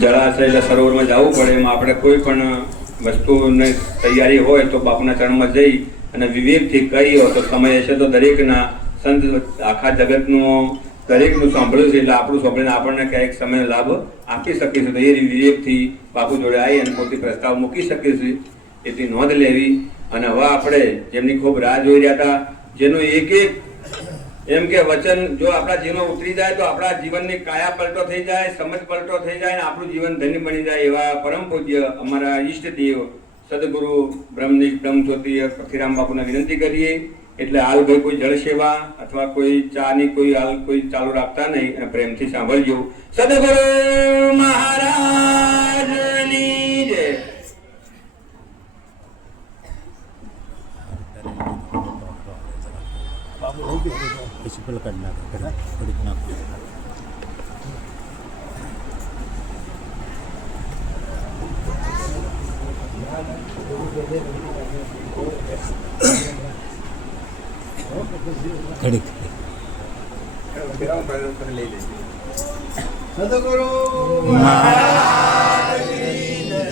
જળાશય એટલે સરોવરમાં જવું પડે, એમાં આપણે કોઈ પણ વસ્તુની તૈયારી હોય તો બાપુના ચરણમાં જઈ અને વિવેકથી કરીએ તો સમય હશે તો દરેકના સંત આખા જગતનું દરેકનું સાંભળ્યું છે એટલે આપણું સાંભળીને આપણને ક્યાંક સમય લાભ આપી શકીશું. તો એ વિવેકથી બાપુ જોડે આવી અને પોતે પ્રસ્તાવ મૂકી શકીશું, એથી નોંધ લેવી. અને હવે આપણે જેમની ખૂબ રાહ જોઈ રહ્યા હતા, જેનું એક એક એમ કે વચન જો આપણા જીવનમાં ઉતરી જાય તો આપણા જીવનની કાયા પલટો થઈ જાય, સમજ પલટો થઈ જાય અને આપણું જીવન ધન્ય બની જાય. એવા પરમ પૂજ્ય અમારા ઈષ્ટદેવ સદગુરુ બ્રહ્મજ્યોતિ પથીરામ બાપુને વિનંતી કરીએ. એટલે હાલ ભાઈ કોઈ જળ સેવા અથવા કોઈ ચાની કોઈ હાલ કોઈ ચાલુ રાખતા નહીં અને પ્રેમથી સાંભળજો. સદગુરુ મહારાજની જય. સદગુરુ મહારાજની જય.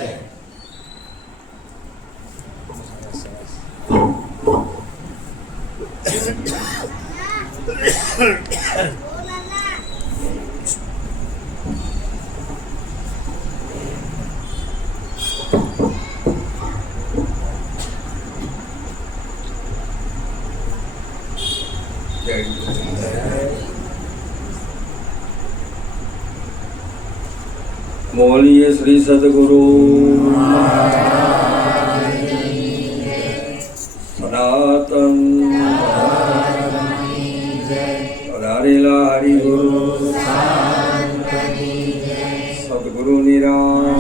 बोलिए श्री सदगुरु सनातन पधारेला हरि गुरु सदगुरु निराम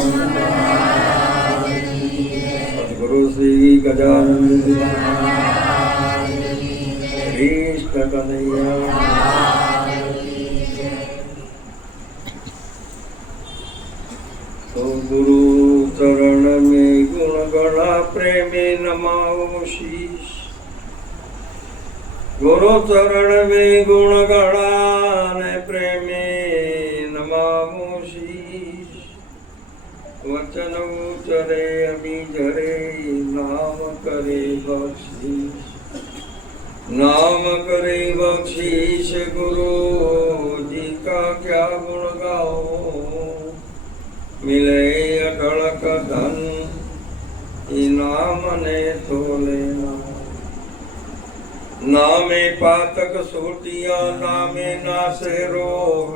सदगुरु श्री गजानंद कृष्ण कन्हैया. तो गुरु चरण में गुण गणा प्रेमी नमाओ शीश. गुरु चरण में गुण गणा ने प्रेमी नमाओ शीश. वचन उचरे अमी झरे नाम करे बख्शीश. नाम करे बख्शीश गुरु जी का क्या गुण गाओ. मिले अटड़क धन इनाम ने तो लेना. नामे पातक सोटिया नामे नासे रोग.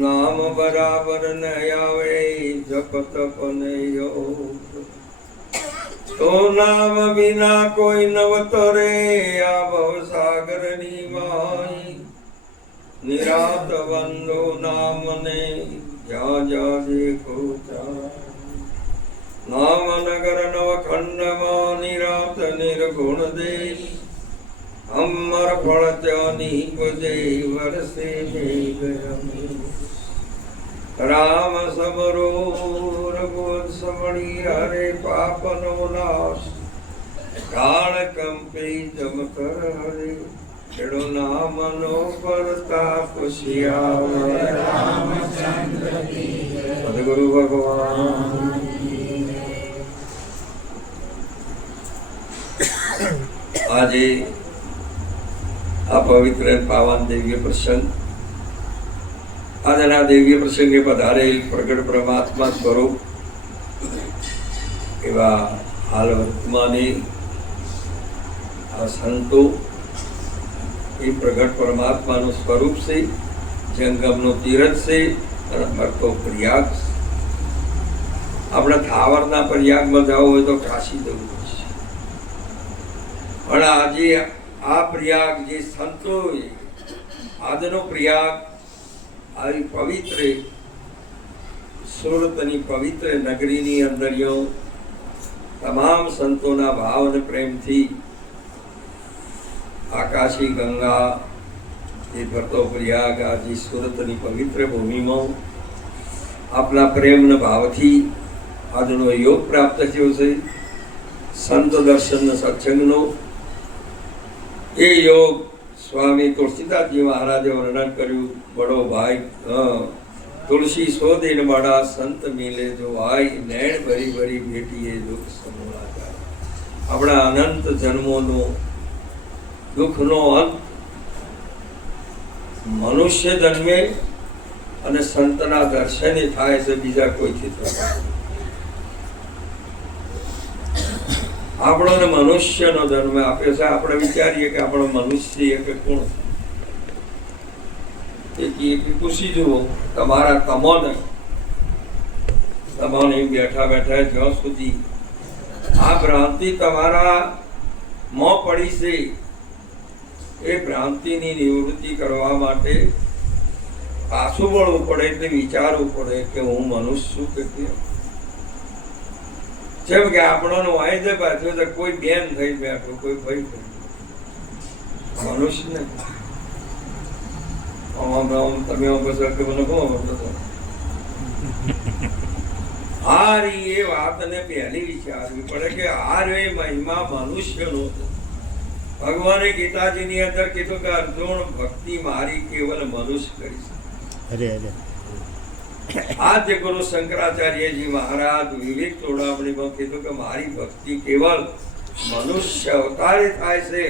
नाम बराबर न आवे जप तप ने योग. तो नाम बिना कोई नवतरे आ भव सागर नी माई. निरात बंदो नाम ने जा जा देखो जा. नाम नगर नवखंड निरात निर्गुण देश. अमर फल त्यानी बजे वर्षे राम समरो रघुवंश समणी हरे पाप नो नाश. काल कंपे जम कर हरे खेड़ो नाम नो प्रताप सियावर रामचंद्र की जय. सद्गुरु भगवान. આજે આ પવિત્ર પાવન દિવ્ય પ્રસંગ, આજના દિવ્ય પ્રસંગે પધારેલ પ્રગટ પરમાત્મા સ્વરૂપ એવા હાલ વર્તમાને આ સંતો એ પ્રગટ પરમાત્માનું સ્વરૂપ છે, જંગમનું તીરથ છે અને ફરતો પ્રયાગ. આપણે થાવરના પ્રયાગમાં જવું હોય તો કાશી જવું પડશે, પણ આજે આ પ્રયાગ જે સંતોએ આજનો પ્રયાગ આવી પવિત્ર સુરતની પવિત્ર નગરીની અંદર તમામ સંતોના ભાવ અને પ્રેમથી આકાશી ગંગા એ ભરતો પ્રયાગ આજે સુરતની પવિત્ર ભૂમિમાં આપના પ્રેમના ભાવથી આજનો યોગ પ્રાપ્ત થયો છે. સંત દર્શન સત્સંગનો એ યોગ સ્વામી તુલસીદાસજી મહારાજે વર્ણન કર્યું. બડો ભાઈ तुलसी सो दिन बड़ा संत मिले जो आई नैण भरी भरी भेटीए दुख समूला जाए। આપણા અનંત જન્મોનો દુઃખનો અંત મનુષ્ય જન્મે અને સંતના દર્શને થાય છે, બીજા કોઈથી થતા આપણને મનુષ્યનો જન્મ આપ્યો છે. આપણે વિચારીએ કે આપણો મનુષ્ય કે કોણ પૂછી જુઓ તમારા તમોને બેઠા બેઠા જ્યાં સુધી આ ભ્રાંતિ તમારા મોં પડી છે, એ ભ્રાંતિની નિવૃત્તિ કરવા માટે પાછું વળવું પડે, એટલે વિચારવું પડે કે હું મનુષ્ય છું કે કેમ. જેમ કે આપણો વાયદે પાછો કોઈ બેન થઈ બેઠો, કોઈ ભાઈ થઈ મનુષ્ય ને તમે મને કહો આ એ વાતને પહેલી વિચારવી પડે કે આ રે મહિમા મનુષ્યનો છે. ભગવાને ગીતાજીની અંદર કીધું કે અર્જુન ભક્તિ મારી કેવલ મનુષ્ય કરી છે. આદ્ય ગુરુ શંકરાચાર્યજી મહારાજ વિવેક ચોડામણીમાં કીધું કે મારી ભક્તિ કેવલ મનુષ્ય અવતારે થાય છે,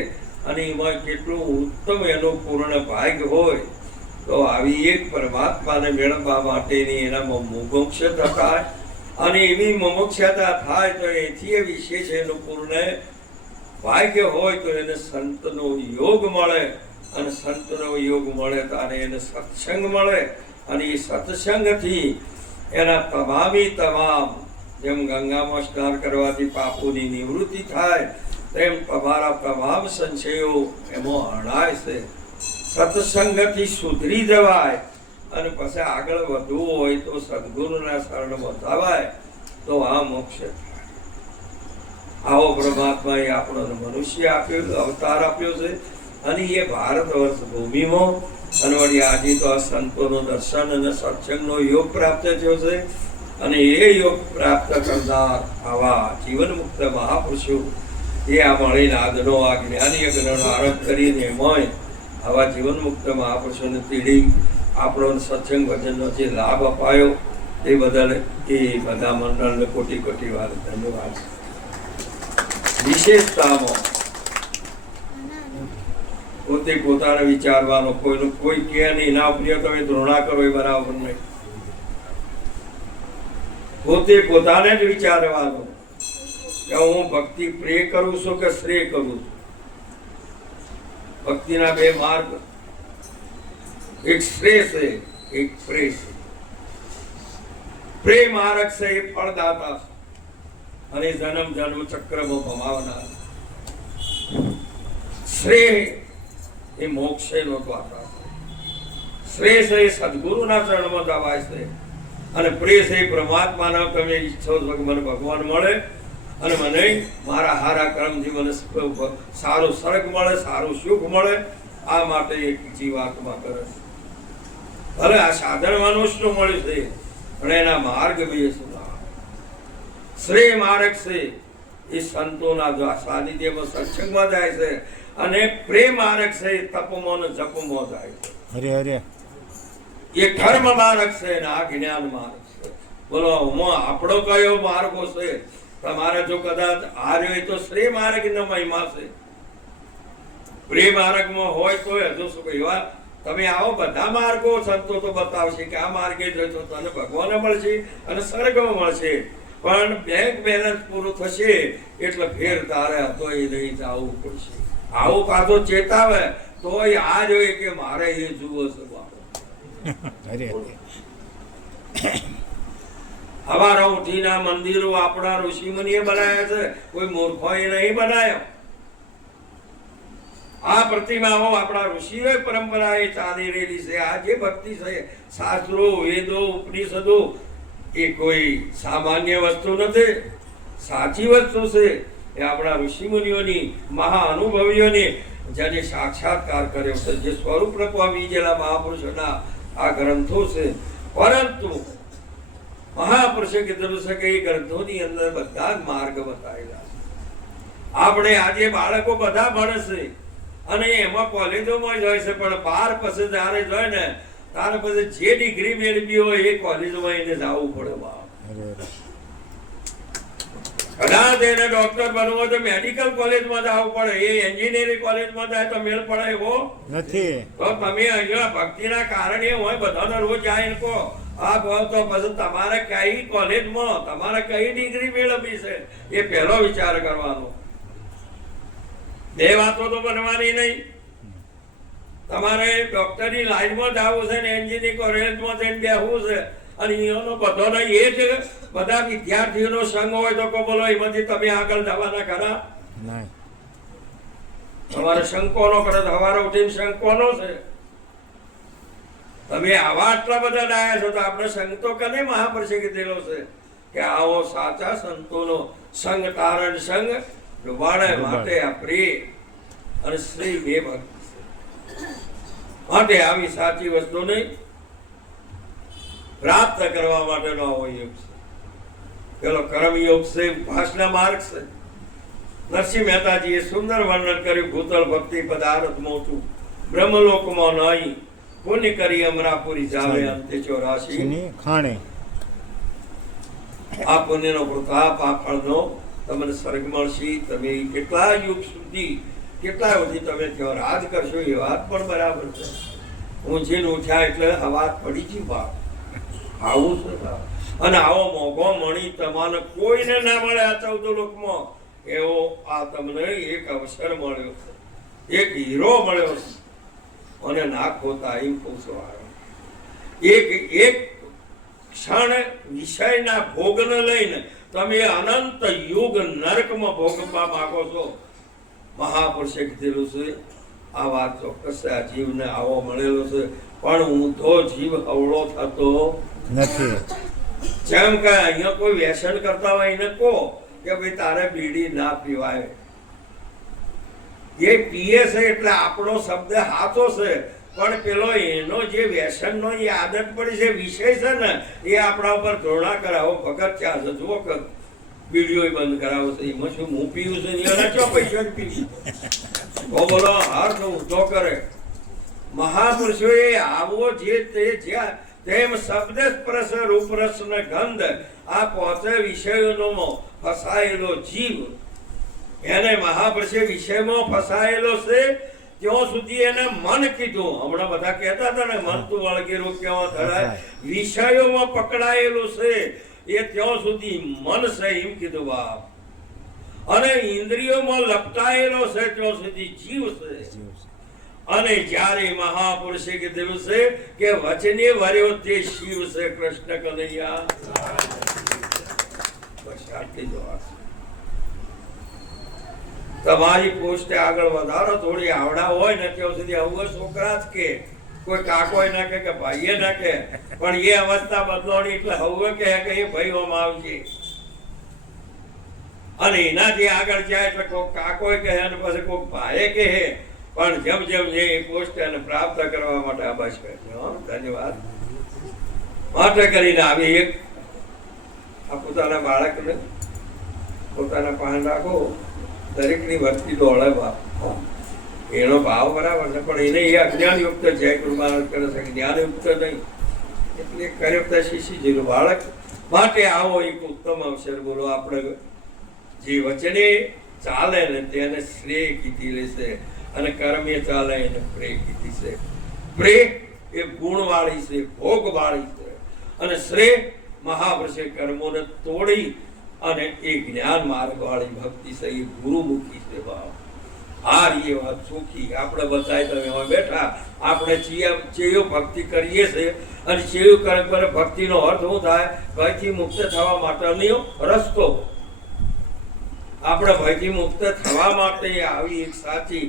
અને એમાં કેટલું ઉત્તમ એનું પૂર્ણ ભાગ્ય હોય તો આવી એક પરમાત્માને મેળવવા માટેની એનામાં મુમુક્ષતા થાય, અને એવી મુમુક્ષતા થાય તો એથી વિશેષ એનું પૂર્ણ ભાગ્ય હોય તો એને સંતનો યોગ મળે, અને સંતનો યોગ મળે ત્યારે એને સત્સંગ મળે, અને એ સત્સંગથી એના તમામ જેમ ગંગામાં સ્નાન કરવાથી પાપોની નિવૃત્તિ થાય, તેમ તમારા તમામ સંશયો એમાં હણાય છે. સત્સંગથી સુધરી જવાય, અને પછી આગળ વધવું હોય તો સદગુરુના શરણ વધાવાય, તો આ મોક્ષ થાય. આવો પરમાત્માએ આપણો મનુષ્ય આપ્યો, અવતાર આપ્યો છે, અને એ ભારત વર્ષ ભૂમિમાં અને વળી આજે તો આ સંતોનું દર્શન અને સત્સંગનો યોગ પ્રાપ્ત થયો છે, અને એ યોગ પ્રાપ્ત કરનાર આવા જીવન મુક્ત મહાપુરુષો એ આ મળીને આજનો આ જ્ઞાની યજ્ઞનો આરંભ કરીને એમાંય આવા જીવન મુક્ત મહાપુરુષોને તેડી આપણો સત્સંગ ભજનનો જે લાભ અપાયો એ બદલ એ બધા મંડળને કોટી કોટી વાર ધન્યવાદ. વિશેષતામાં પોતે પોતાને વિચારવાનો, કોઈનું કોઈ કે નહીં, ના પ્રિય તમે ધૃણા કરો એ બરાબર નહીં. પોતે પોતાને જ વિચારવાનું કે હું ભક્તિ પ્રિય કરું છું કે શ્રેય કરું છું. ભક્તિના બે માર્ગ, એક શ્રેય છે, એક પ્રેય છે. પ્રેય માર્ગ છે એ ફળદાતા અને જન્મ જન્મ ચક્રમાં ભમાવનાર. શ્રેય એ મોક્ષનો દ્વાર છે. શ્રેય છે એ સદગુરુના ચરણમાં દવાય છે, અને પ્રેય છે એ પ્રમાત્માના તમે ઈચ્છો છો કે મને ભગવાન મળે અને મને મારા હારા કર્મથી મને સારું સ્વર્ગ મળે, સારું સુખ મળે, આ માટે એક જીવાત્મા કરે છે. ભલે આ સાધન મનુષ્યનું મળે છે, પણ એના માર્ગ બે છે. શ્રેય માર્ગ છે એ સંતોના સાનિધ્યમાં સત્સંગમાં જાય છે, અને પ્રેમ માર્ગ છે એ તપમાં ને જપમાં જાય છે. હરે હરે એ ધર્મ માર્ગ છે ને આ જ્ઞાન માર્ગ છે. બોલો આપણો કયો માર્ગો છે? તમારે જો કદાચ હાર્યો તો શ્રેય માર્ગનો મહિમા છે. પ્રેમ માર્ગમાં હોય તો હજુ શું કહેવા, તમે આવો બધા માર્ગો સંતો તો બતાવશે કે આ માર્ગે જશો તને ભગવાન મળશે અને સ્વર્ગમાં મળશે, પણ બેંક બેલેન્સ પૂરું થશે એટલે ફેર તારે હતો એ નહીં જવું પડશે. આવું પાછો ચેતાવે તો આ જોઈએ કે મારે એ જુઓ છે. હવારો ઉઠીના મંદિરો આપણા ઋષિમુનિએ બનાવ્યા છે, કોઈ મૂર્ખોએ નહીં બનાવ્યા. આ પ્રતિમાઓ આપણા ઋષિઓએ પરંપરાએ ચાલી રહેલી છે. આ જે ભક્તિ છે, શાસ્ત્રો, વેદો, ઉપનિષદો, એ કોઈ સામાન્ય વસ્તુ નથી, સાચી વસ્તુ છે. એ આપણા ઋષિમુનિઓની મહાઅનુભવીઓને જેને સાક્ષાત્કાર કર્યો છે, જે સ્વરૂપ પામી ગયેલા મહાપુરુષોના આ ગ્રંથો છે. પરંતુ મહાપુરુષે કીધેલું છે કે એ ગ્રંથોની અંદર બધા જ માર્ગ બતાવેલા છે. આપણે આજે બાળકો બધા ભણે છે અને એમાં કોલેજોમાં જ હોય છે, પણ બાર પછી જયારે જોય ને તારે પછી જે ડિગ્રી મેળવી હોય એ કોલેજમાં એને જવું પડે બાપ. કદાચ એને ડોક્ટર બનવું હોય તો મેડિકલ કોલેજમાં જવું પડે, એ એન્જિનિયરિંગ કોલેજમાં જાય તો મેળ પડે એવો નથી. તો તમે અહીંયા ભક્તિના કારણે હોય બધાને રોજ આવીને કહો આ કહો તો પછી તમારે કઈ કોલેજમાં તમારે કઈ ડિગ્રી મેળવવી છે એ પહેલો વિચાર કરવાનો. બે વાતો તો બનવાની નહીં. તમારે ડોક્ટરની લાઈનમાં જવું છે ને એન્જિનિયરિંગ કોલેજમાં જઈને બેસવું છે અને અહીંયાનો બધાનો એ જ બધા વિદ્યાર્થીઓનો સંઘ હોય તો કો બોલો એમાંથી તમે આગળ જવાના ખરા? નહીં. તમારે સંઘ કોનો કરે? સવારે ઉઠીને સંઘ કોનો છે? તમે આવા આટલા બધા ડાયા છો તો આપણે સંઘ તો કને મહાપુરુષે કીધેલો છે કે આવો સાચા સંતોનો સંઘ તારણ સંઘ ડુબાડે માટે આ પ્રિય અને શ્રી બે ભક્તિ છે. માટે આવી સાચી વસ્તુ નહીં પ્રાપ્ત કરવા માટેનો આવો યોગ છે. પેલો કર્મ યોગ છે, ઉપાસના માર્ગ છે. નરસિંહ મહેતાજીએ સુંદર વર્ણન કર્યું ભૂતળ ભક્તિ પદાર્થ મોટું બ્રહ્મલોકમાં નહીં પુણ્ય કરી અમરાપુરી જાવે અંતે 84 ખાણે. આ પુણ્યનો પ્રતાપ આ ફળનો તમને સ્વર્ગ મળશે. તમે કેટલા યુગ સુધી કેટલા સુધી તમે ત્યાં રાજ કરશો એ વાત પણ બરાબર છે. હું જે ઉઠ્યા એટલે આ વાત પડી ગઈ બાપ. આવું છે બાપ. અને આવો મોઘો મણી તમારે કોઈને ના મળે આ 14 લોકમાં એવો આ તમને એક અવસર મળ્યો છે, એક હીરો મળ્યો છે. અને ના ખોતા એમ પૂછો એક ક્ષણ વિષયના ભોગને લઈને તમે અનંત યુગ નરકમાં ભોગવવા માંગો છો. મહાપુરુષે કીધેલું છે આ વાત ચોક્કસ છે. આ જીવને આવો મળેલો છે પણ ઊંધો જીવ અવળો થતો નથી. જેમ કે અહીંયા કોઈ વ્યસન કરતા હોય એને કહો કે ભાઈ તારે બીડી ના પીવાય. એ પીએ છે એટલે આપણો શબ્દ હાથો છે પણ પેલો એનો જે વ્યસનનો એ આદત પડી છે વિષય છે ને એ આપણા ઉપર ધોરણા કરાવો. ભગત ચા છે જુઓ કે બીડીઓ બંધ કરાવો છે એમાં શું હું પીવું છે એના ચો પૈસા પીવું બોલો હાર તો ઊંધો કરે. મહાપુરુષોએ આવો જે તે જ્યાં તેમ શબ્દ સ્પર્શ રૂપ રસ ને ગંધ આ પોતે વિષયોનો ફસાયેલો જીવ એને મહાપુરુષે વિષયમાં ફસાયેલો છે ત્યાં સુધી એને મન કીધું. હમણાં બધા કહેતા હતા ને મન તું વળગેલું કેવા ધરાય વિષયોમાં પકડાયેલું છે એ ત્યાં સુધી મન છે એમ કીધું બાપ. અને ઇન્દ્રિયોમાં લપટાયેલો છે ત્યાં સુધી જીવ છે. અને જ્યારે મહાપુરુષે કીધેલું છે કે વચને વર્યો તે શિવ છે કૃષ્ણ કનૈયા. બસ આટલી જ વાત. તમારી પોસ્ટે આગળ વધારો થોડી આવડા હોય ને ત્યાં સુધી આવું છોકરા જ કે કોઈ કાકો ના કે ભાઈએ ના કે પણ એ અવસ્થા બદલાણી એટલે હવે કે એ ભાઈ ઓમ આવજે. અને એનાથી આગળ જાય એટલે કોઈ કાકો કહે અને પછી કોઈ ભાઈએ કહે પણ જેમ જેમ જે પોસ્ટ એને પ્રાપ્ત કરવા માટે આભાસ કરે. ધન્યવાદ. માટે કરીને આવી એક આ પોતાના બાળકને પોતાના પાન રાખો. દરેકની વસ્તી દોડે બાપ. એનો ભાવ બરાબર છે પણ એને એ અજ્ઞાનયુક્ત છે. કૃપાનાથ કરે છે જ્ઞાનયુક્ત નહીં એટલે કર્યુક્ત શીશીજીનું બાળક. માટે આવો એક ઉત્તમ અવસર બોલો આપણે જે વચને ચાલે ને તેને શ્રેય કીધી લેશે અને કર્મે ચાલે એને પ્રેય કીધી છે. પ્રેય એ ગુણવાળી છે, ભોગવાળી છે અને શ્રેય મહાપુરુષે કર્મોને તોડી અને એ જ્ઞાન માર્ગ વાળી ભક્તિ છે એ ગુરુમુખી છે ભાવ. આ એ વાત સુખી આપણે બતાય તમે એમાં બેઠા આપણે ચેયો ભક્તિ કરીએ છીએ અને ચેયો કરે ભક્તિનો અર્થ શું થાય? ભયથી મુક્ત થવા માટેનો રસ્તો. આપણે ભયથી મુક્ત થવા માટે આવી એક સાચી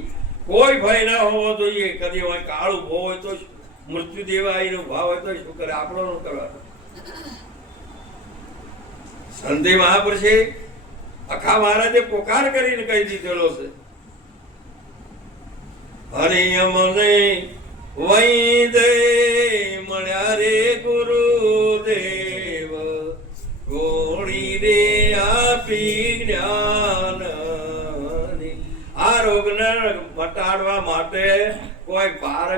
કોઈ ભય ના હોવો જોઈએ. કદી હોય કાળ ઉભો હોય તો મૃત્યુ દેવાય ભાવ હોય તો શું કરે? આપણો નું કરવાનું. સંતે મહાપુરુષે અખા મહારાજે પોકાર કરીને કહી દીધેલો છે હરે અમને વૈદે મળ્યા રે ગુરુદેવ ગોળી રે આપી જ્ઞાન. આ રોગને મટાડવા માટે કોઈ બાર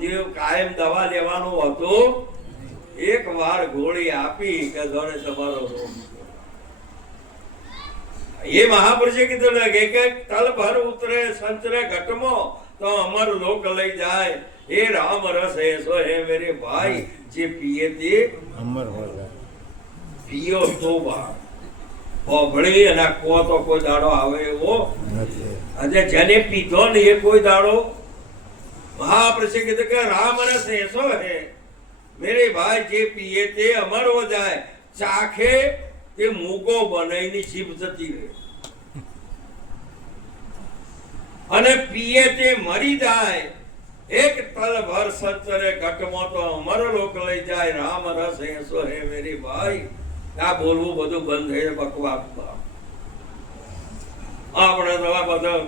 જે કાયમ દવા લેવાનું હતું એક વાર ગોળી આપી કે જોને તમારો રોગ એ મહાપુરુષે કીધું ને કે તલ ભર ઉતરે સંચરે ઘટમાં તો અમર લોક લઈ જાય એ રામ રસ એસો હે મેરે ભાઈ જે પીએ તે અમર હો જાય પીઓ તો બા ભળી અને કો તો કોઈ દાડો આવે એવો નથી. અને જેને પીધો ને એ કોઈ દાડો મહાપુરુષે કીધું કે રામ રસ એસો હે મેરે ભાઈ જે પીએ તે અમર હો જાય ચાખે તે મૂકો બનાવીની જીભ જતી રહે અને પીએ તે મરી જાય એક તલ ભર સંચરે ઘટમાં તો અમર લોક લઈ જાય રામ રસ એસો હે મેરી ભાઈ આ બોલવું બધું બંધ થઈ બકવાસ આપણે તો આ બધા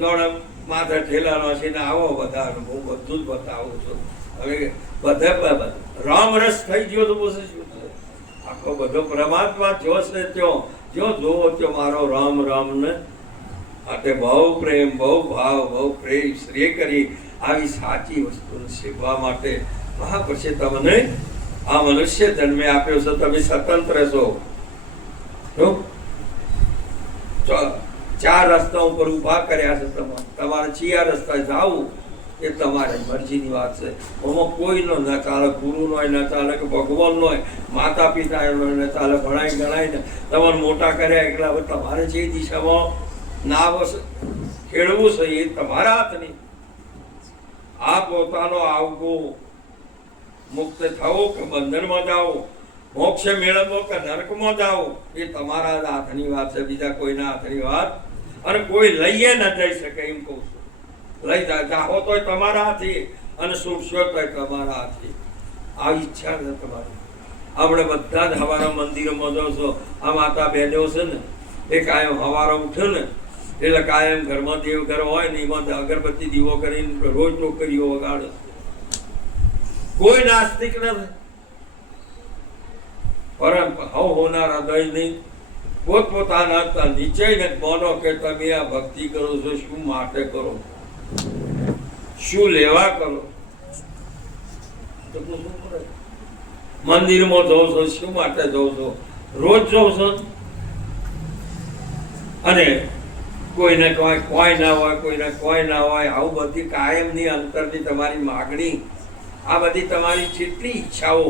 જોડે માથે ઠેલા નાખીને આવો બધા હું બધું જ બતાવું છું હવે બધા રામ રસ થઈ ગયો તો પછી શું થાય? આખો બધો પરમાત્મા જોશે ત્યો જો જોવો તો મારો રામ રામ ને માટે બહુ પ્રેમ બહુ ભાવ બહુ પ્રેમ શ્રેય કરી આવી સાચી વસ્તુને શીખવા માટે મહાપુરુષે તમને આ મનુષ્ય જન્મે આપ્યો છે. તમે સ્વતંત્ર છો. ચાર રસ્તા ઉપર ઉભા કર્યા છે તમારે ચિયા રસ્તા જાવું એ તમારી મરજીની વાત છે. આમાં કોઈનો ન ચાલે, ગુરુનો ન ચાલે કે ભગવાનનો માતા પિતા ન ચાલે. ભણાઈ ગણાઈને તમારે મોટા કર્યા એકલા હવે તમારે જે દિશામાં નાવ ખેડવું છે એ તમારા હાથની. આ પોતાનો આવવો મુક્ત થવો કે બંધનમાં જાઓ, મોક્ષ મેળવવો કે નરકમાં જાઓ એ તમારા જ હાથની વાત છે, બીજા કોઈના હાથની વાત. અને કોઈ લઈએ ન જઈ શકે એમ કહું છું. લઈ જાઓ તોય તમારા હાથી અને છૂટશો તોય તમારા હાથી. આ ઈચ્છા છે તમારી. આપણે બધા જ હવારા મંદિરોમાં જાઓ છો. આ માતા બહેનો છે ને એ કાયમ હવારો ઉઠે ને એટલે કાયમ ઘરમાં દેવઘર હોય ને એમાં અગરબત્તી દીવો કરીને રોજ ટોકરીઓ વગાડે. કોઈ નાસ્તિક નથી, પરંતુ હવ હોનાર હૃદય નહીં પોતપોતાના નિશ્ચયને માનો કે તમે આ ભક્તિ કરો છો શું માટે કરો, શું લેવા કરો. મંદિરમાં જાઓ છો શું માટે જાઓ છો? રોજ જાઓ છો. અને કોઈને કોઈ ના હોય, કોઈને કોઈ ના હોય. આવું બધી કાયમની અંતરની તમારી માગણી, આ બધી તમારી જેટલી ઈચ્છાઓ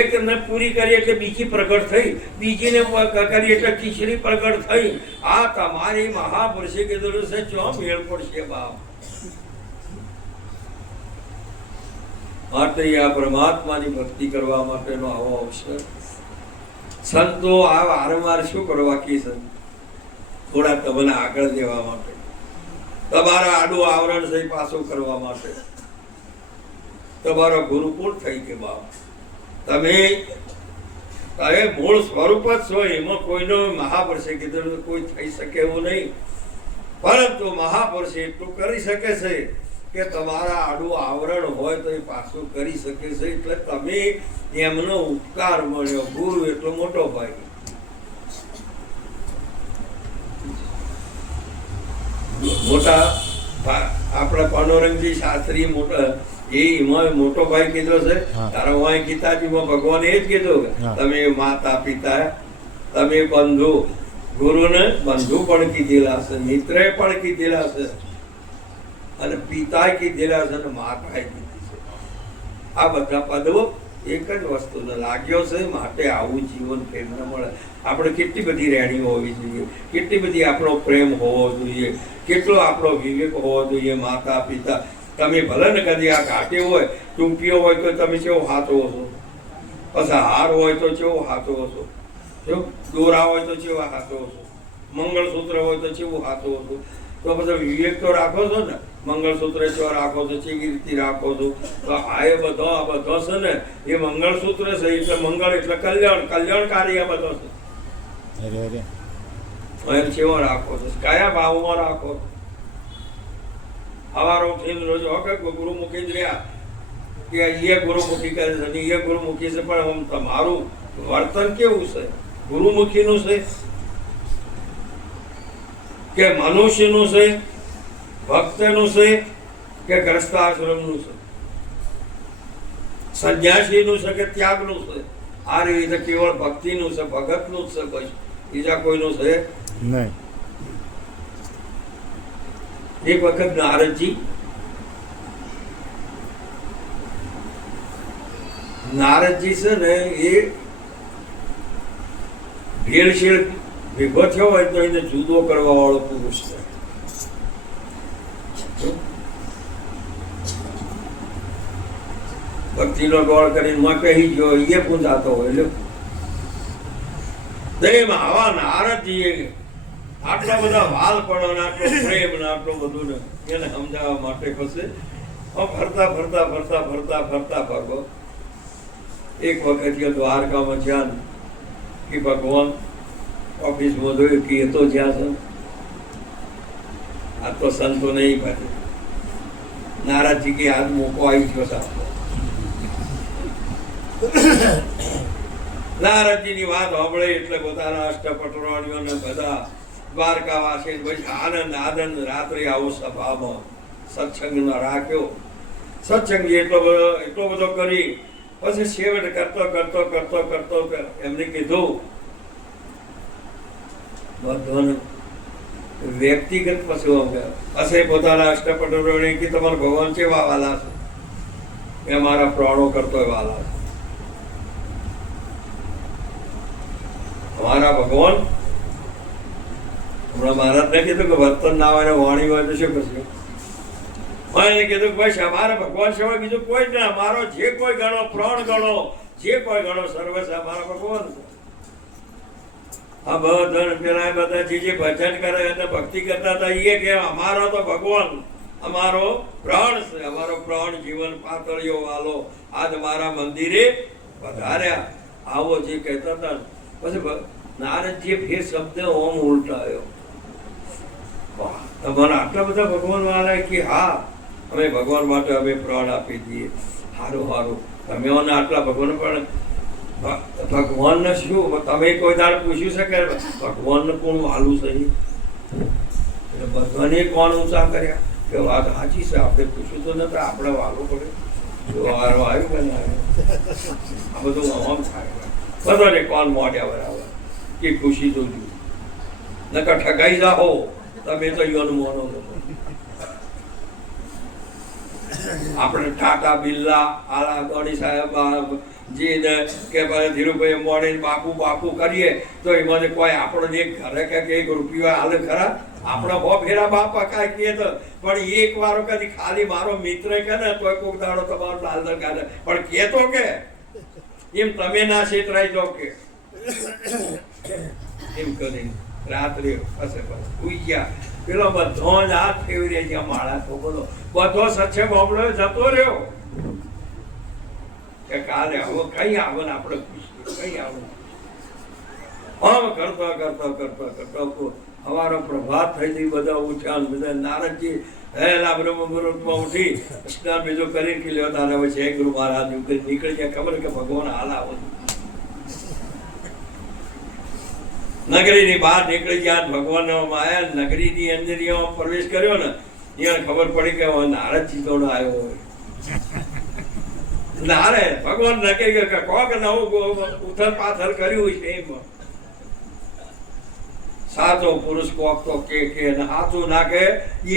એક ને પૂરી કરી એટલે બીજી પ્રગટ થઈ, બીજીને કરી એટલે ત્રીજી પ્રગટ થઈ. આ તમારી મહાપુરુષે કીધું છે ચો મેળ પડશે બાપ. માટે આ પરમાત્માની ભક્તિ કરવા માટેનો આવો અવસર. સંતો આ વારંવાર શું કરવા કે છે? થોડા તમને આગળ લેવા માટે, તમારા આડું આવરણ છે પાછું કરવા માટે. તમારો ગુરુકુળ થઈ કે બાપ તમે મૂળ સ્વરૂપ જ છો. એમાં કોઈનો મહાપુરુષે કીધું કોઈ થઈ શકે એવું નહીં, પરંતુ મહાપુરુષે એટલું કરી શકે છે કે તમારા આડું આવરણ હોય તો એ પાછું કરી શકે છે. એટલે તમે એમનો ઉપકાર મળ્યો. ગુરુ એટલો મોટો ભાઈ. મોટા આપણા પાનોરંગજી શાસ્ત્રી મોટા એમાં મોટો ભાઈ કીધો છે. તારા વાય ગીતાજીમાં ભગવાને એ જ કીધું તમે માતા પિતા, તમે બંધુ, ગુરુને બંધુ પણ કીધેલા છે, મિત્રે પણ કીધેલા છે, અને પિતાએ કીધેલા છે, અને માતાએ કીધી છે. આ બધા પદો એક જ વસ્તુને લાગ્યો છે. માટે આવું જીવન પ્રેમ ન મળે. આપણે કેટલી બધી રેણી હોવી જોઈએ, કેટલી બધી આપણો પ્રેમ હોવો જોઈએ, કેટલો આપણો વિવેક હોવો જોઈએ. માતા પિતા તમે ભલે ને કદી આ ઘાટી હોય, ટૂંપીઓ હોય તો તમે કેવો હાથવો છો, પછી હાર હોય તો કેવો હાથવો છો, દોરા હોય તો કેવા હાથવો છો, મંગળસૂત્ર હોય તો કેવું હાથવો છો. તો પછી વિવેક તો રાખો છો ને. મંગળસૂત્ર કેવા રાખો છો, કેવી રીતે રાખો છો. તો આ એ બધો છે ને એ મંગળસૂત્ર છે એટલે મંગળ એટલે કલ્યાણ, કલ્યાણકારી આ બધો છે. એમ કેવો રાખો છો, કયા ભાવમાં રાખો છો. હવારો ઉઠીને રોજ ગુરુમુખી જ રહ્યા કે એ ગુરુમુખી કરે છે, એ ગુરુમુખી છે, પણ તમારું વર્તન કેવું છે? ગુરુમુખીનું છે કે મનુષ્યનું છે ભક્તનું છે કે ગ્રસ્તાશ્રમનું છે, સંન્યાસીનું છે કે ત્યાગનું છે? આ રીતે કેવળ ભક્તિનું છે, ભગતનું જ છે, બસ બીજા કોઈનું છે નહીં. એક વખત નારદજી છે ને એ ભેળસેળ ભેગો થયો હોય તો એને જુદો કરવા વાળો પુરુષ છે. ભક્તિનો ગોળ કરીને માં કહી ગયો એ પૂંજાતો હોય એટલે તેમાં આવા નારદજીએ આટલા બધા વાલ પણ આટલો પ્રેમ ને આટલું બધું ને એને સમજાવવા માટે પછી ફરતા ફરતા ફરતા ફરતા ફરતા ફરવો એક વખત દ્વારકામાં જ્યાં કે ભગવાન ઓફિસમાં જોયું કે એ તો જ્યાં છે આ તો સંતો નહીં ભરે. નારાજજી કે હાથ મોકો આવી ગયો સાહેબ. નારદજીની વાત સાંભળે એટલે પોતાના અષ્ટપટરાણીઓને બધા દ્વારકાવાસી પછી આનંદ આનંદ રાત્રે આવો સભામાં સત્સંગ રાખ્યો. સત્સંગ એટલો બધો કરી પછી છેવટ કરતો કરતો કરતો કરતો એમને કીધું બધાને વ્યક્તિગત પછી પોતાના અષ્ટપટરાણી કે તમારા ભગવાન કેવા વાલા છે? એ મારા પ્રાણો કરતો વાલા છે. અમારા ભગવાન હમણાં મહારાજને કીધું કે વર્તન ના હોય વાણી હોય તો શું કરશે? એને કીધું કે ભાઈ અમારા ભગવાન સિવાય બીજું કોઈ જ ના, મારો જે કોઈ ગણો પ્રાણ ગણો જે કોઈ ગણો સર્વસ્વ અમારા ભગવાન છે. આ બધા જે ભજન કરે અને ભક્તિ કરતા હતા એ કે અમારો તો ભગવાન અમારો પ્રાણ છે, અમારો પ્રાણ જીવન પાતળીઓ વાલો આજ મારા મંદિરે વધાર્યા આવો જે કહેતા હતા. પછી નારદજીએ ફેર શબ્દ ઓમ ઉલટાયો. તમારા આટલા બધા ભગવાન વાળા કે હા અમે ભગવાન માટે અમે પ્રાણ આપી દઈએ. સારું સારું તમે આટલા ભગવાન પણ ભગવાનને શું તમે કોઈ દાડ પૂછ્યું છે કે ભગવાનને કોણ વાલું છે? એટલે બધાને કોણ ઊંચા કર્યા કે વાત સાચી છે, આપણે પૂછ્યું તો નથી, આપણે વાલું પડે. આવ્યું કે ના આવ્યું આ બધું આમ થાય. બધાને કોણ મોઢ્યા બરાબર કે ખુશી તો જુઓ નકર ઠગાઈ જાઓ તમે તો યોન મોનો. આપણે ટાટા બિરલા આલા ગોડી સાહેબ જે કે ધીરુભાઈ મોડે બાપુ બાપુ કરીએ તો એમાં કોઈ આપણો એક ઘરે કે એક રૂપિયા હાલે ખરા? આપણા હો ફેરા બાપા કાંઈ કહે તો પણ એક વારો કદી ખાલી મારો મિત્ર કે ને તોય કોઈક દાડો તમારો લાલદર કાઢે પણ કહેતો કે એમ તમે ના છેતરાઈ જાઓ કે એમ કરીને રાત્રે પાસે ઉઈ ગયા. પેલો બધો જ હાથ ફેરવી રહ્યા છે માળા તો બોલો બધો સચ્ચે બોબડો જતો રહ્યો કે કાલે હવે કઈ આવે ને આપણે કઈ આવે આમ કરતો કરતો કરતો કરતો અમારો પ્રભાત થઈ ગઈ. બધા ઉઠ્યા બધા નારદજી હેલા બ્રહ્મ મુહૂર્તમાં ઉઠી સ્નાન બીજું કરીને કે લ્યો તારે હવે છે ગુરુ મહારાજ નીકળી ગયા. ખબર કે ભગવાન હાલ આવો નગરીની બહાર નીકળી ગયા. ભગવાન આયા નગરીની અંદર પ્રવેશ કર્યો ને એને ખબર પડી કે નારદજી તો આવ્યો હોય. નારે ભગવાન નક્કી કે કોક નવું ઉથલ પાથલ કર્યું છે એમ સાચો પુરુષ કોક તો કે હાચું ના કે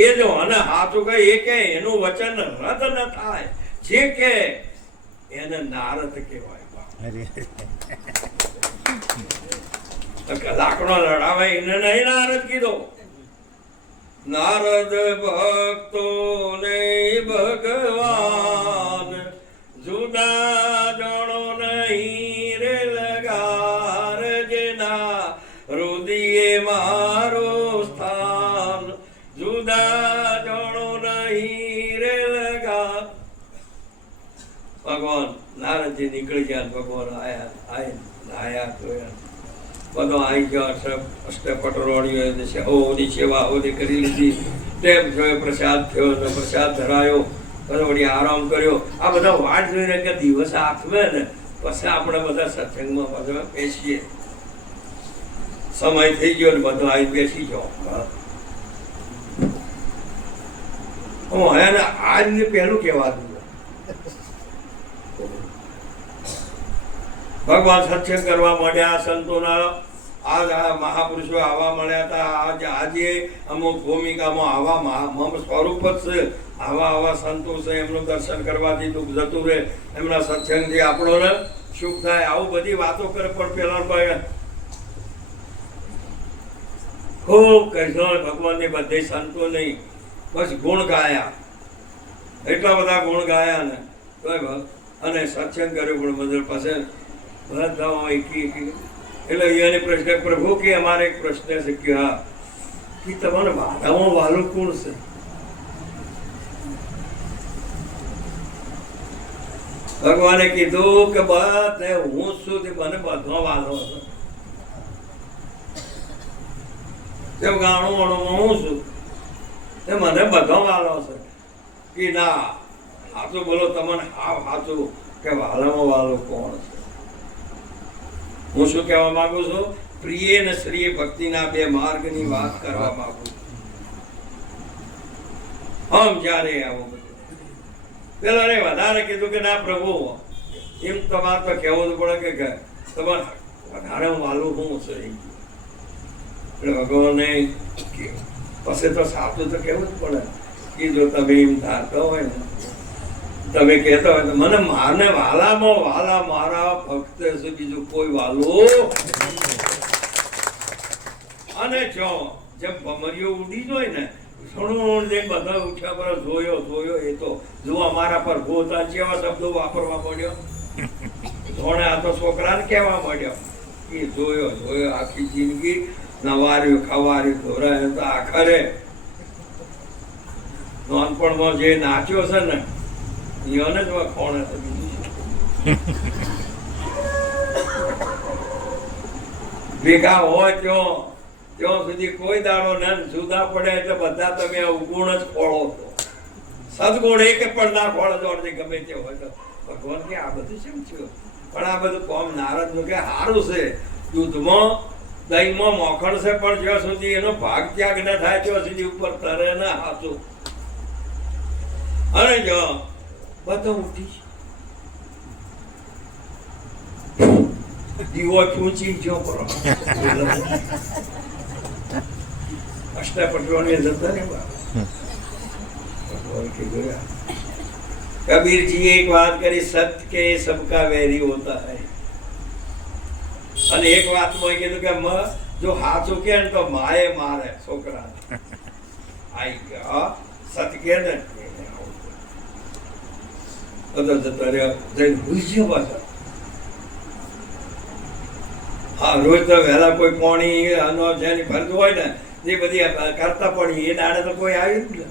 એ જો અને હાચું કે એ કે એનું વચન રદ ન થાય. જે કે એને નારદ કહેવાય. લાકડો લડાવે એને નહીં નારદ કીધો. નારદ ભક્તો ને ભગવાન જુદા જણો નહીં રે લગાર જેના હૃદયે મારો સ્થાન જુદા જણો નહીં રે લગાર. ભગવાન નારદજી નીકળી ગયા. ભગવાન આયા બધો આવી ગયો. અષ્ટપટરાણીઓ ઓની સેવા ઓની કરી લીધી. ટેમ થયો પ્રસાદ થયો ને પ્રસાદ ધરાયો. બધો વળી આરામ કર્યો. આ બધા વાટ જોઈને કે દિવસ આથમે ને પછી આપણે બધા સત્સંગમાં બધા બેસીએ. સમય થઈ ગયો ને બધો આવી બેસી જાઓ. હું એને આજને પહેલું કહેવા દઉં. ભગવાન સત્સંગ કરવા માંડ્યા, સંતોના આજ આ મહાપુરુષો આવા મળ્યા હતા. આજે અમુક ભૂમિકામાં આવા મમ સ્વરૂપ જ છે, આવા સંતો છે, એમનું દર્શન કરવાથી દુઃખ જતું રહે, એમના સત્સંગથી આપણોને સુખ થાય. આવું બધી વાતો કરે. પણ પેલા ભાઈ ખૂબ કહીશું ભગવાનની બધી સંતો નહીં, બસ ગુણ ગાયા, એટલા બધા ગુણ ગાયા ને અને સત્સંગ કર્યો. પણ મંદિર પાસે બધા એટલે એને પ્રશ્ન, પ્રભુ કે અમારે એક પ્રશ્ન છે કે હા કે તમારે વાલામાં વાલો કોણ છે? ભગવાને કીધું કે બસ હું છું તે મને બધો વાલો છે. જેમ ગાણું વાણું હું છું તે મને બધો વાલો છે. કે ના, સાચું બોલો તમને, હા સાચું કે વાલામાં વાલો કોણ છે? હું શું કહેવા માંગુ છું? પ્રિય અને શ્રીય ભક્તિના બે માર્ગની વાત કરવા માંગુ છું. આમ જ્યારે આવું પેલા ને વધારે કીધું કે ના પ્રભુ, એમ તમારે તો કહેવું પડે કે તમારે વધારે વાલું શું છે? એટલે ભગવાને પછી તો સાચું તો કહેવું જ પડે કે જો તમે એમ ધારતા હોય ને, તમે કહેતા હોય તો મને મારને વાલામાં વાલા મારા ભક્ત છે, બીજું કોઈ વાલો. અને જો જેમ ભમરીઓ ઉડી જાય ને, બધા ઉઠ્યા પર જોયો એ તો જો અમારા પર ગોતા જેવા શબ્દો વાપરવા પડ્યો. ધોણે આ તો છોકરાને કહેવા મળ્યો કે જોયો આખી જિંદગી નવાર્યું ખવાર્યું ધોરાયું તો આખરે નાનપણમાં જે નાચ્યો છે ને એને જ વખોણે તો ભેગા હોય ત્યાં સુધી કોઈ દાડો ને જુદા પડે એટલે બધા તમે અવગુણ જ ખોળો છો. સદગુણ એક પણ ના ખોળો છો ગમે તે હોય તો. ભગવાન કે આ બધું શું થયું? પણ આ બધું કોમ નારદ નું કે સારું છે, દૂધમાં દહીંમાં મોખણ છે, પણ જ્યાં સુધી એનો ભાગ ત્યાગ ન થાય ત્યાં સુધી ઉપર તરે ના હાચું. અને જો બધો ઉઠી દીવો ચૂંચી જો કરો અષ્ટપટવાની જતા ને कबीर जी एक बात करी, सत्य के सबका वैरी होता है. અને એક વાત માં કીધું કે જો હાચું કે ને તો માએ મારે છોકરા આઈ ગયા સત્ય કે ને બધો જતો રહ્યો જઈને ભૂસ્યો પાછો. હા, રોજ તો વહેલા કોઈ પાણી જેની ફરજ હોય ને એ બધી કરતા પડી, એ દાડે તો કોઈ આવ્યું જ ને.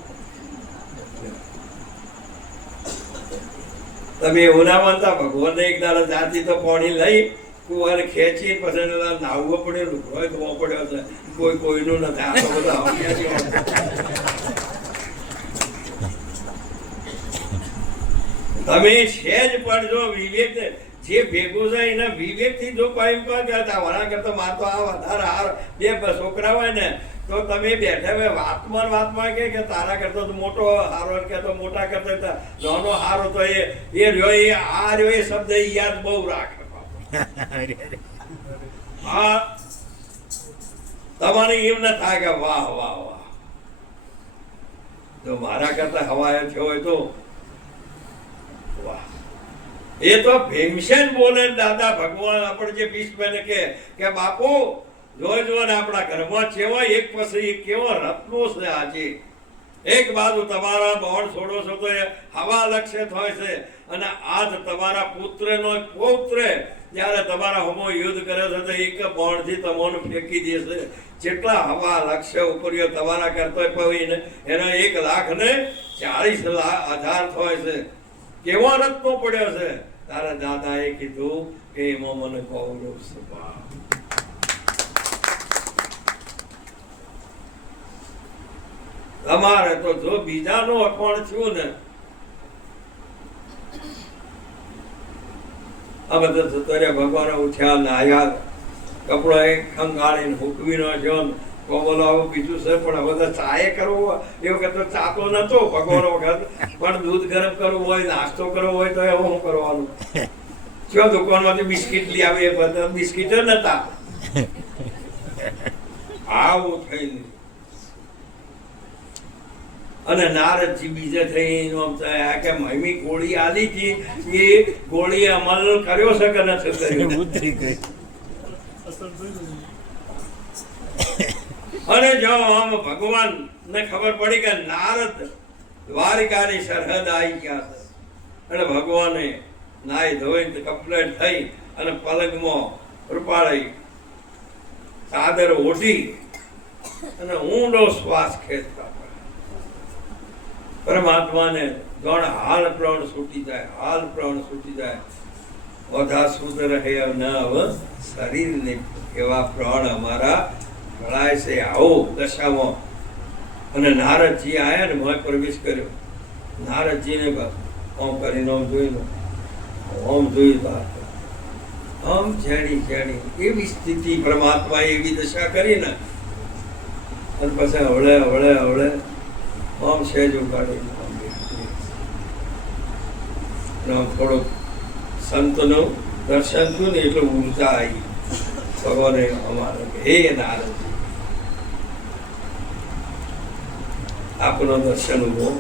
તમે એવું ના માનતા? ભગવાનને એક દાડો જાતિ તો પાણી લઈ કુવાને ખેંચી પછી નાહવું પડ્યો, લુગડો ધોવો પડ્યો છે. કોઈનું નથી. આ તો બધા તમે સહેજ પણ જો વિવેક જે ભેગું છે એના વિવેક થી જો પાઇમ કરતા વણા કરતા મારતો આ વધારે હાર બે છોકરા હોય ને તો તમે બેઠા હોય વાતમાં કે તારા કરતો મોટો હારો કે તો મોટા કરતા નાનો હારો તો એ રહ્યો એ આ રહ્યો એ શબ્દ યાદ બહુ રાખે. હા, તમારે એમ ના થાય કે વાહ વાહ વાહ જો મારા કરતા હવાયો થયો હોય તો વાહ. એ તો ભીમસેન બોલે દાદા ભગવાન આપણે જે ભીષ્મને કે બાપુ જોજો ને આપણા ઘરમાં કેવા એક પછી એક કેવો રત્નો છે. આજે એક બાજુ તમારા બોણ છોડો છો તો એ હવા લક્ષિત હોય છે, અને આજ તમારા પુત્રનો પૌત્ર જ્યારે તમારા હમો યુદ્ધ કરે છે તો એક બોણથી તમને ફેંકી દેશે. જેટલા હવા લક્ષ્ય ઉપરીઓ તમારા કરતો પડીને એનો 1,40,000 હોય છે. કેવો રત્નો પડ્યો છે? તારા દાદાએ કીધું કે એમાં મને ગૌરવ છે. તમારે તો જો બીજાનો અપમાન થયું ને આ બધા જતો રહ્યા. ભગવાન ઉઠ્યા, નાયા, કપડા ખંગાળીને હુકવી નાખ્યો, કોમલો આવો બીજું છે પણ હવે તો ચાએ કરવો એ વખત તો ચા તો નતો ભગવાન વખત પણ દૂધ ગરમ કરવું હોય નાસ્તો કરવો હોય તો એવું શું કરવાનું કયો દુકાનમાંથી બિસ્કિટ લઈ આવે એ બધા બિસ્કિટ નતા આવું થઈને અને નારદજી બીજે થઈને કે મહિમી ગોળી આલી હતી એ ગોળી અમલ કર્યો છે કે નથી કર્યો અને જો આમ ભગવાન ને ખબર પડી કે નારદ દ્વારિકાની સરહદ આવી ગયા છે અને ભગવાને નાઈ ધોઈને કમ્પ્લેટ થઈ અને પલંગમાં રૂપાળી ચાદર ઓઢી અને ઊંડો શ્વાસ ખેંચતા પરમાત્માને જાણ હાલ પ્રાણ છૂટી જાય ઓધા શુદ્ધ રહે ન અવ શરીરને એવા પ્રાણ અમારા ગળાય છે આવો દશામાં અને નારદજી આયા ને મોય પ્રવેશ કર્યો નારદજીને ઓમ કરીને ઓમ જોયું આમ જેણી એવી સ્થિતિ પરમાત્મા એવી દશા કરી ને અને પછી હવળે આમ સહેજ ઉગાડી થોડુંક સંતનું દર્શન થયું ને એટલે ઉર્જા આવી ભગવાને અમારે હે નારદ આપનો દર્શન ઉભો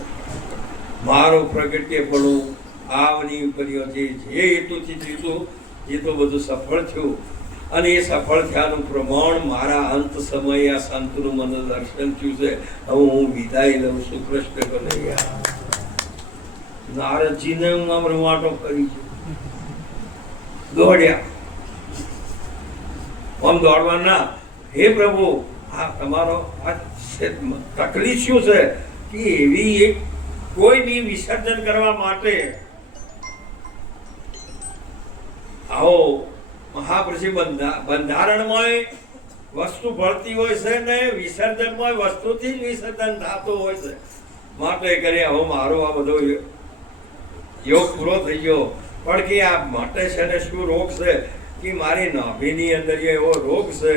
મારો પ્રગટ્યપણું આવની ઉપરીઓ જે હેતુથી જીતું એ તો બધું સફળ થયું અને એ સફળ થયાનું પ્રમાણ મારા અંત સમયે આ સંતનું મને દર્શન થયું છે હવે હું વિદાય લઉં છું કૃષ્ણ કનૈયા નારદજીને હું આમ રવાટો કરી છું દોડ્યા આમ દોડવા ના હે પ્રભુ આ તમારો આ તકલીફ શું છે કે એવી એક કોઈ બી વિસર્જન કરવા માટે આવો મહાપ્રસિદ્ધ બંધારણમાં વસ્તુ ભળતી હોય છે ને વિસર્જનમાં વસ્તુથી જ વિસર્જન થતું હોય છે માટે કરી હવે મારો આ બધો યોગ પૂરો થઈ ગયો પણ કે આ માટે છે ને શું રોગ છે કે મારી નાભીની અંદર એવો રોગ છે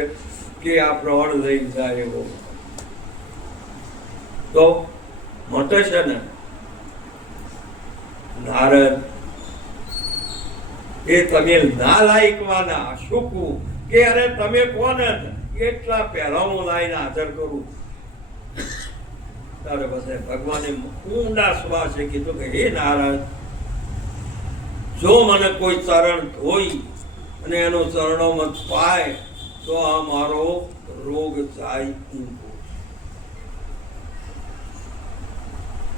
કે આ પ્રાણ લઈ જાય એવો તો માટે છે ને નારદ એ તમે નાલાયકવાના શુકું કે અરે તમે કોણ એટલા પહેલા હું લાઈને હાજર કરું તારે પછી ભગવાને ઊંડા શ્વાસે કીધું કે હે નારદ જો મને કોઈ ચરણ ધોઈ અને એનો ચરણોમાં પાય તો આ મારો રોગ જાય ઊંઘો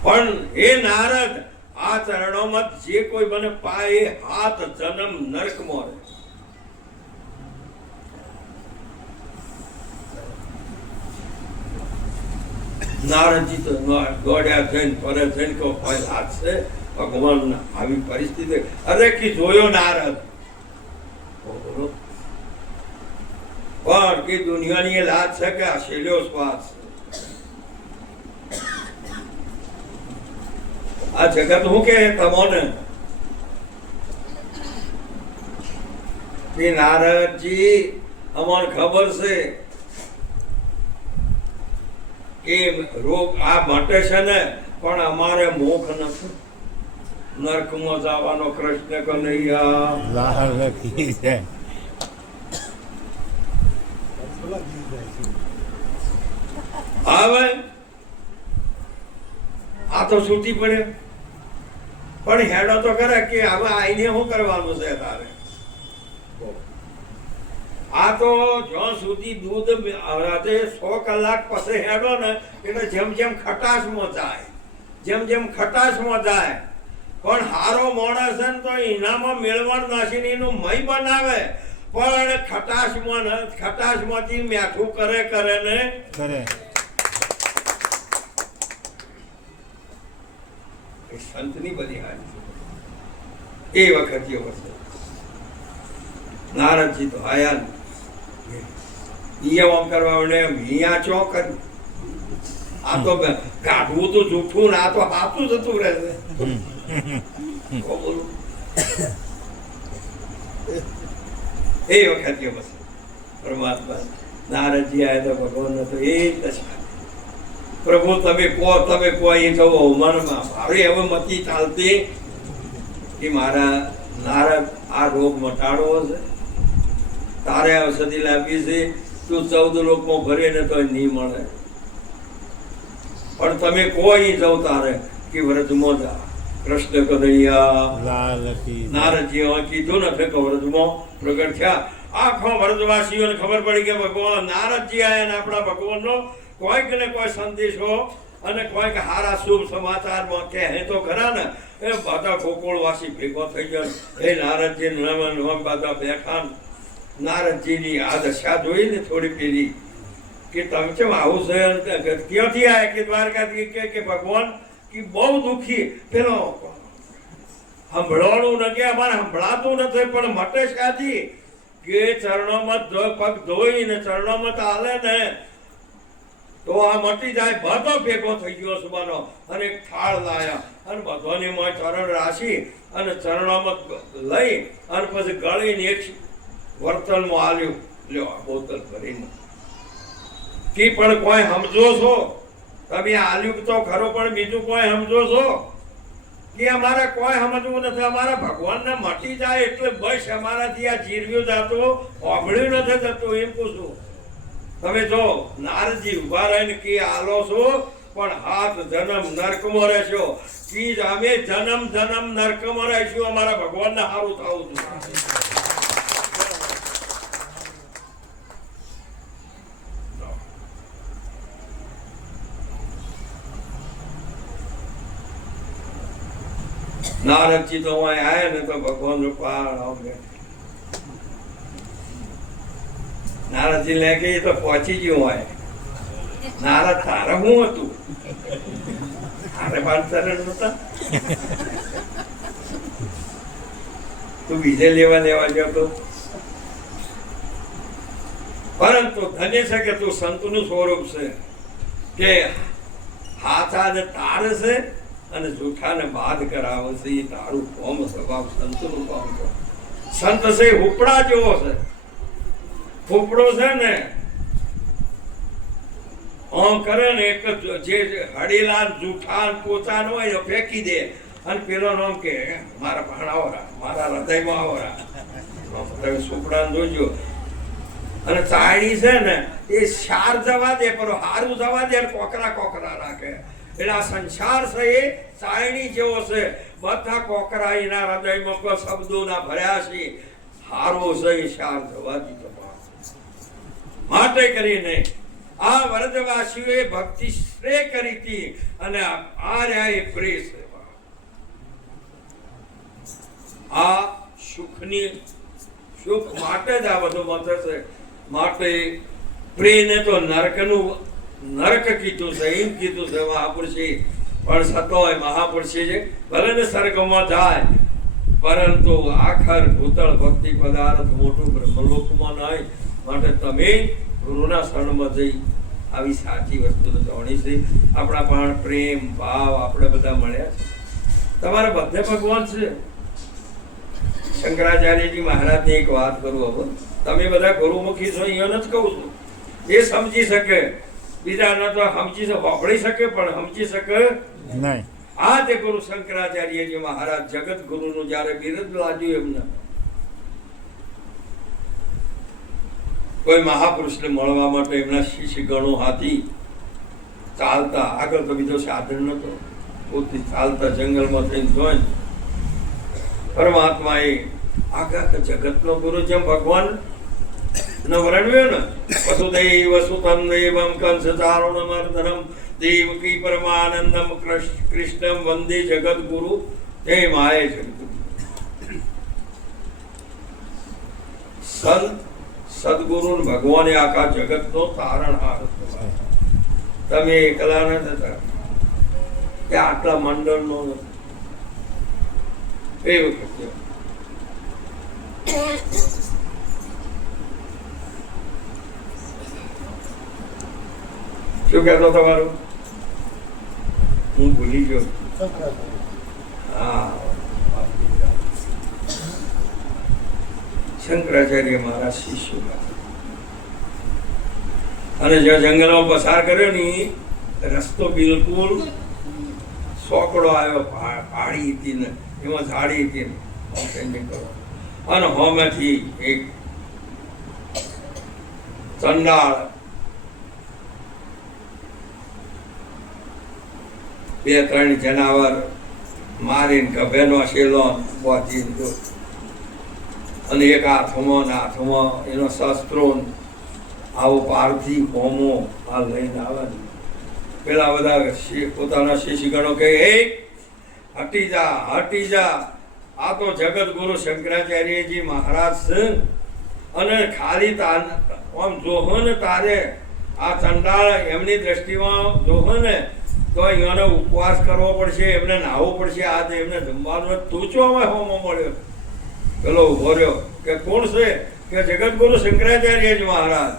પણ એ નારદ આ ચરણોમાં જે કોઈ મને પાય એ હાથ જન્મ નરકમાં રહે નારદજી તો દોડ્યા થઈને ફરે થઈને કહો હાથ છે ભગવાન આવી પરિસ્થિતિ અરે કે જોયો નારદ પણ કે દુનિયાની એ લાજ છે કે આ શેલ્યો શ્વાસ આ જગત હું કે તમોને કે નારદજી અમને ખબર છે કે રોગ આ માટે છે ને પણ અમારે મોખ નથી નરકમાં જવાનો કૃષ્ણ કનૈયા હવે આ તો છૂટી પડે પણ હેડો તો કરે કે હવે આઈને શું કરવાનું છે તારે આ તો જ્યાં સુધી દૂધ રાતે 100 કલાક પછી હેડો ને એટલે જેમ જેમ ખટાશમાં જાય પણ હારો માણસ છે ને તો એનામાં મેળવણ નાખીને એનું મય બનાવે પણ ખટાશમાંથી મીઠું કરે ને સંતની બધી હારી એ વખત નારદજી તો આયા આમ કરવા માંડે મિયા ચો કર્યું આ તો કાઢવું તો જૂઠું ને આ તો હાથું જતું રહેશે એ વખત પરમાત્મા નારદજી આવ્યા તો ભગવાન તો એ જ દશા. પ્રભુ તમે કહો એ જવો મનમાં મારી હવે મતી ચાલતી કે મારા નારદ આ રોગ મટાડવો છે, તારે ઔષધિ લાવી છે, તું 14 લોકમાં ભરે ને તો નહીં મળે, પણ તમે કોઈ જવું તારે કે વ્રજમાં જા. કૃષ્ણ કનૈયા નારદજી કીધું ને કે વ્રજમાં પ્રગટ થયા. આખો વ્રજવાસીઓને ખબર પડી કે ભગવાન નારદજી આયા ને આપણા ભગવાનનો કોઈક ને કોઈ સંદેશો અને કોઈક હારા શુભ સમાચારમાં કહે તો ખરા ને. એ બધા ગોકુળવાસી ભેગો થઈ ગયો. એ નારદજી બધા બેઠા. નારદજીની આ દશા જોઈ ને થોડી પેલી કે તમે કેમ આવું છે, ક્યાંથી આવ્યા કે દ્વારકાથી કે ભગવાન કે બહુ દુઃખી. પેલો સંભળવાનું ન કે અમારે સંભળાતું નથી પણ મટે શાથી કે ચરણોમાં પગ ધોઈને ચરણોમાં ચાલે ને તો આ મટી જાય. બધો ભેગો થઈ ગયો સુબાનો અને એક થાળ લાયા અને બધાની માં ચરણ રાશી અને ચરણોમાં લઈ અને પછી ગળીને એક વર્તનમાં આલ્યું. લ્યો આ બોતલ ભરીને કે પણ કોઈ સમજો છો તમે? આલ્યું તો ખરો પણ બીજું કોઈ સમજો છો કે અમારે કોઈ સમજવું નથી? અમારા ભગવાનને મટી જાય એટલે બસ અમારાથી આ જીરવ્યું જાતું હોબળ્યું નથી થતું એમ પૂછું. તમે જો નારદજી ઉભા રહીને કે આલો છો પણ હાથ જન્મ નરકમાં રહેશો કે અમે જન્મ નરકમાં રહીશું, અમારા ભગવાનને સારું થવું જોઈએ. નારદજી તો અહીં આયા ને તો ભગવાન નું પાર આવે. નારદજી લે કે તો પહોંચી ગયું હોય. નારદ તારે શું હતું? તારે બાળચરણ નતા? તું બીજે લેવા જતો? પરંતુ ધન્ય છે કે તું સંતનું સ્વરૂપ છે કે હાથાને તારે છે અને જૂઠાને બાદ કરાવે છે. એ તારું કોમ સ્વભાવ સંતનું કામ છે. સંત છે હુપડા જેવો છે. ફૂફડો છે ને આમ કરે ને એક જે હડીલા જૂઠા પોતાનો હોય ફેંકી દે અને પેલો નામ કે મારા ભાણાવરા મારા હૃદયમાં આવરા. તમે સુપડા જોજો. અને ચાયણી છે ને એ શાર જવા દે પણ હારું જવા દે કોકરા રાખે. એટલે આ સંસાર છે એ ચાયણી જેવો છે. બધા કોકરા એના હૃદયમાં કોઈ શબ્દો ના ભર્યા છે. હારો છે એ શાર જવા દીધો. માટે કરીને આ વ્રજવાસીઓએ ભક્તિ શ્રેય કરી હતી અને આ રહ્યા એ પ્રેય સેવા. આ સુખ માટે જ આ બધું મત છે. માટે પ્રેયને તો નરક કીધું છે, એમ કીધું છે મહાપુરુષે. પણ સતોય મહાપુરુષે છે ભલે ને સ્વર્ગમાં જાય પરંતુ આખર ભૂતળ ભક્તિ પદાર્થ મોટું બ્રહ્મલોકમાં નહીં. માટે તમે ગુરુના શરણમાં જઈ આવી સાચી વસ્તુને જાણી છે. આપણા પણ પ્રેમ ભાવ આપણે બધા મળ્યા છે. તમારે બધે ભગવાન છે. શંકરાચાર્યજી મહારાજની એક વાત કરું. હવે તમે બધા ગુરુમુખી છો અહીંયા જ કહું છું. એ સમજી શકે, બીજા ન તો સમજી વાપરી શકે પણ સમજી શકે નહીં. આ તે ગુરુ શંકરાચાર્યજી મહારાજ જગત ગુરુનું જયારે બિરુદ લાગ્યું એમને કોઈ મહાપુરુષને મળવા માટે એમના શિષ્ય ગણો હાથી ચાલતા. આગળ તો બીજો સાધન નતો. પોતે ચાલતા જંગલમાં થઈને જોઈ પરમાત્મા એ આખા જગતનો ગુરુ જેમ ભગવાન ને વર્ણવ્યો ને વસુદૈવ વસુતમ દેવમ કંસ ચારુણમર્દનમ દેવકી પરમાનંદમ કૃષ્ણમ વંદે જગત ગુરુ તે માય જગત. સંત સદગુરુ ભગવાને આખા જગત નો તારણહાર. તમે એકલા ન થતા કે આટલા મંડળ નો એ વખતે શું કહેતો તમારું? હું ભૂલી ગયો. હા, શંકરાચાર્ય મારા શિષ્ય અને જો જંગલમાં પસાર કર્યો ને રસ્તો બિલકુલ સોકડો આવ્યો, પહાડી હતી ને એમાં ઝાડી હતી ને નીકળો. અને હોમેથી એક ચંડાળ 2-3 જનાવર મારીને ગભેનો શેલો પહોંચીને અને એક હાથમાં એનો શસ્ત્રો આવો પારથી હોમો આ લઈને આવે ને પેલા બધા પોતાના શિષ્યગણો કહે, હે હટી જા, આ તો જગત ગુરુ શંકરાચાર્યજી મહારાજ છે અને ખાલી આમ જોહો ને તારે આ ચંડાળ એમની દ્રષ્ટિમાં જોહો ને તો અહીંયાનો ઉપવાસ કરવો પડશે, એમને નાહવું પડશે, આજે એમને જમવાનું તું ચો અમે હોમો મળ્યો. પેલો ઉભો રહ્યો કે કોણ છે? કે જગત ગુરુ શંકરાચાર્યજી મહારાજ.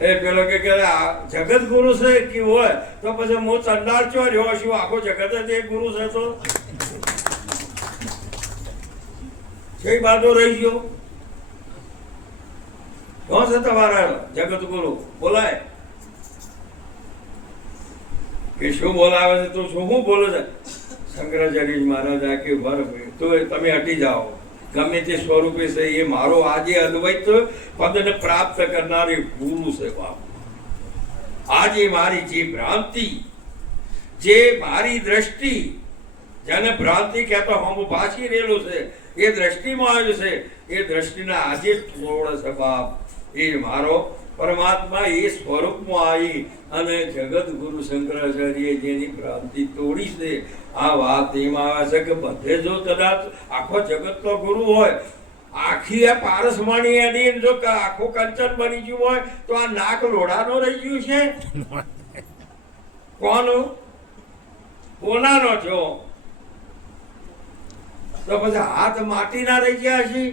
એ પેલો કે જગત ગુરુ છે કે હોય તો પછી હું ચંડાળ ચો રહ્યો છું, આખો જગત જ એક ગુરુ છે તો કઈ બાતો રહી ગયો? કોણ છે તમારા જગત ગુરુ? બોલાય કે શું બોલાવે છે? તું શું બોલે છે? શંકરાચાર્ય મહારાજ આ કે તો તમે હટી જાઓ, ગમે તે સ્વરૂપે છે એ મારો આજે અદ્વૈત પદને પ્રાપ્ત કરનારી ગુરુ છે બાપ. આજે મારી જે ભ્રાંતિ, જે મારી દ્રષ્ટિ, જેને ભ્રાંતિ કહેતો હું ભાસી રહેલું છે એ દ્રષ્ટિમાં આવ્યું છે, એ દ્રષ્ટિના આજે તોડ છે બાપ. એ મારો પરમાત્મા એ સ્વરૂપમાં આવી અને જગત ગુરુ શંકરાચાર્ય જેની ભ્રાંતિ તોડી છે. આ વાત એમાં આવે છે કે બધે જો કદાચ આખો જગતનો ગુરુ હોય, આખી આ પારસમણી એની જો આખું કંચન બની ગયું હોય તો આ નાક લોઢાનો રહી ગયું છે કોનું? કોનાનો છો? તો પછી હાથ માટીના રહી ગયા છે.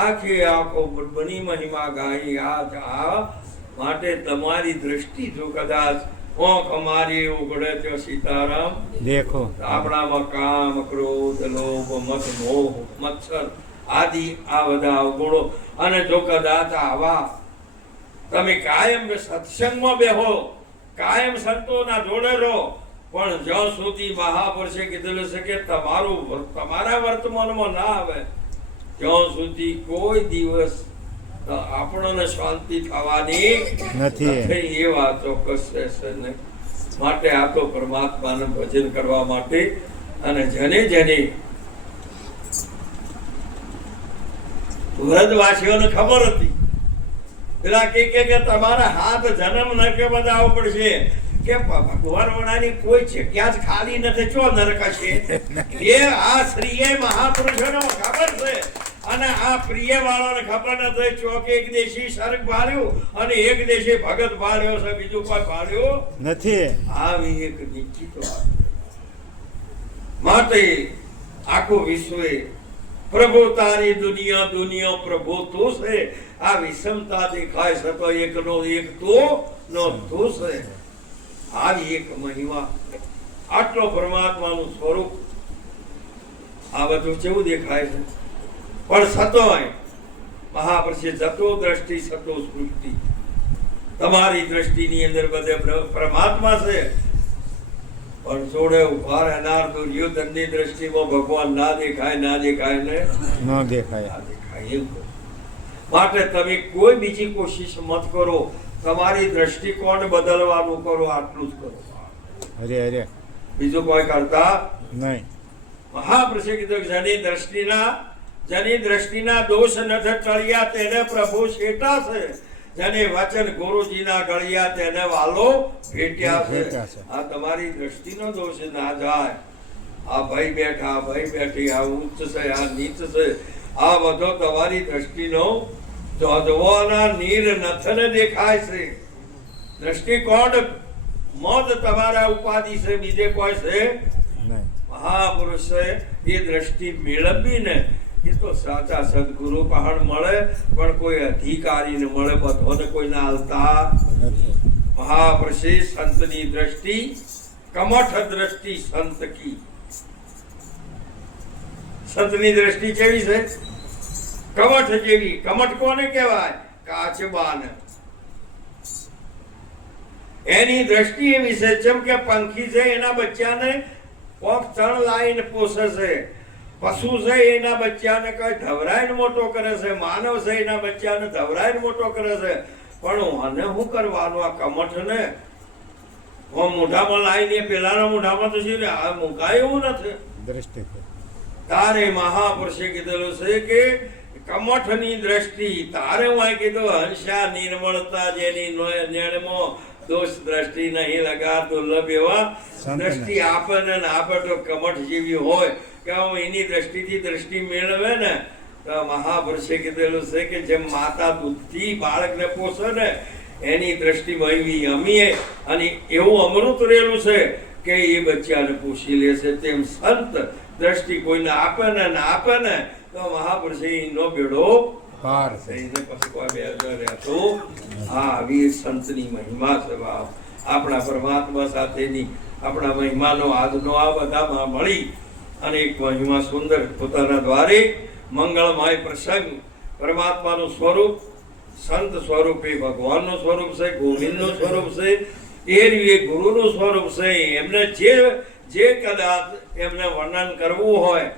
આખી આખો બની મહિમા ગાઈ આ માટે તમારી દ્રષ્ટિ જો કદાચ ઓંખ અમારી ઉગડે તો સીતારામ દેખો. આપણામાં કામ, ક્રોધ, લોભ, મત, મોહ, મત્સર આદિ આ બધા અવગુણો, અને જો કદાચ આવા તમે કાયમ સત્સંગમાં બેહો, કાયમ સંતોના જોડે રહો, પણ જ્યાં સુધી મહાપુરુષે કીધેલું છે કે તમારા વર્તમાનમાં ના આવે ત્યાં સુધી કોઈ દિવસ આપણને શાંતિ થવાની નથી. એ વાત ચોક્કસ છે નહીં. માટે આ તો પરમાત્માનું ભજન કરવા માટે અને જેને વ્રજવાસીઓને ખબર હતી, પેલા કે તમારા હાથ જન્મ ન કે બતાવવો પડશે કે ભગવાન વડાની કોઈ જગ્યા જ ખાલી નથી, ચો નરક છે. એ આ શ્રીએ મહાપુરુષોને ખબર છે અને આ પ્રિય વાળાને ખબર નથી. ચોકે એક દેશી સર્ગ ભાળ્યું અને એક દેશી ભગત ભાળ્યો છે, બીજું કોઈ ભાળ્યો નથી. આવી એક નિશ્ચિત વાત. માટે આખું વિશ્વે પ્રભુ તારી દુનિયા પ્રભુ તું છે. આ વિષમતા દેખાય છે તો એકનો એક તો નો તું છે. આવી એક મહિમા, આટલો પરમાત્માનું સ્વરૂપ, આ બધું કેવું દેખાય છે? પણ સતોય મહાપુરુષે જતો દ્રષ્ટિ સતો સૃષ્ટિ. તમારી દ્રષ્ટિની અંદર બધે પરમાત્મા છે, પણ જોડે ઉભા રહેનાર દુર્યોધનની દ્રષ્ટિમાં ભગવાન ના દેખાય ને ન દેખાય. એવું માટે તમે કોઈ બીજી કોશિશ મત કરો, તમારી દ્રષ્ટિકોણ બદલવાનું કરો, આટલું જ કરો. અરે બીજું કોઈ કરતા નહીં. મહાપુરુષે કીધું જેની દ્રષ્ટિના દોષ નથી ટળ્યા તેને પ્રભુ શેટા છે, જેને વચન ગુરુજીના ગળ્યા તેને વાલો ભેટ્યા છે. આ તમારી દ્રષ્ટિનો દોષ ના જાય. આ ભાઈ બેઠા, ભાઈ બેઠી, આ ઉચ્ચ છે, આ નીચ છે, આ બધો તમારી દ્રષ્ટિનો જોધવાના નીર નથને દેખાય છે. દ્રષ્ટિકોણ મોદ તમારા ઉપાધિ છે, બીજે કોઈ છે. મહાપુરુષે એ દ્રષ્ટિ મેળવીને એ તો સાચા સદગુરુ પહાડ મળે, પણ કોઈ અધિકારી ને મળે, બધાને કોઈને હાલતા નથી. મહાપુરુષે સંતની દ્રષ્ટિ કમઠ દ્રષ્ટિ સંત કી. સંતની દ્રષ્ટિ કેવી છે? કમઠ જેવી. કમઠ કોને કહેવાય? કાચબાને. એની દ્રષ્ટિ એવી છે જેમ કે પંખી છે એના બચ્ચાને કોક ચણ લાવીને પોષે છે, પશુ છે એના બચ્ચાને કઈ ધવરાઈને મોટો કરે છે, માનવ છે એના બચ્ચાને ધવરાઈને મોટો કરે છે. પણ આને શું કરવાનું આ કમઠને મોઢામાં લાવીને પેલાના મોઢામાં તો છે આ મુકાય એવું નથી. દ્રષ્ટિ તારે મહાપુરુષે કીધેલું છે કે કમઠની દ્રષ્ટિ તારે હું કીધું હંસા નિર્મળતા જેની નેણમાં દોષ દ્રષ્ટિ નહીં લગા દુર્લભ એવા દ્રષ્ટિ આપે ને આપે તો કમઠ જેવી હોય કે એની દ્રષ્ટિથી દ્રષ્ટિ મેળવે ને તો મહાપુરુષે કીધેલું છે કે જેમ માતા દૂધથી બાળકને પોષે ને એની દ્રષ્ટિ વહી અમીએ અને એવું અમૃત રહેલું છે કે એ બચ્ચાને પોષી લે છે. તેમ સંત દ્રષ્ટિ કોઈને આપે ને આપે ને તો મહાપુરુષે એનો બેડો પાર થઈને પછી કોઈ બે રહેતો. આ આવી સંતની મહિમા છે બાપ. આપણા પરમાત્મા સાથેની આપણા મહિમાનો આજનો આ બધામાં મળી અને એક મહિમા સુંદર પોતાના દ્વારે મંગળમય પ્રસંગ. પરમાત્માનું સ્વરૂપ સંત સ્વરૂપ એ ભગવાનનું સ્વરૂપ છે, ગોવિંદનું સ્વરૂપ છે, એ ગુરુનું સ્વરૂપ છે. એમને જે કદાચ એમને વર્ણન કરવું હોય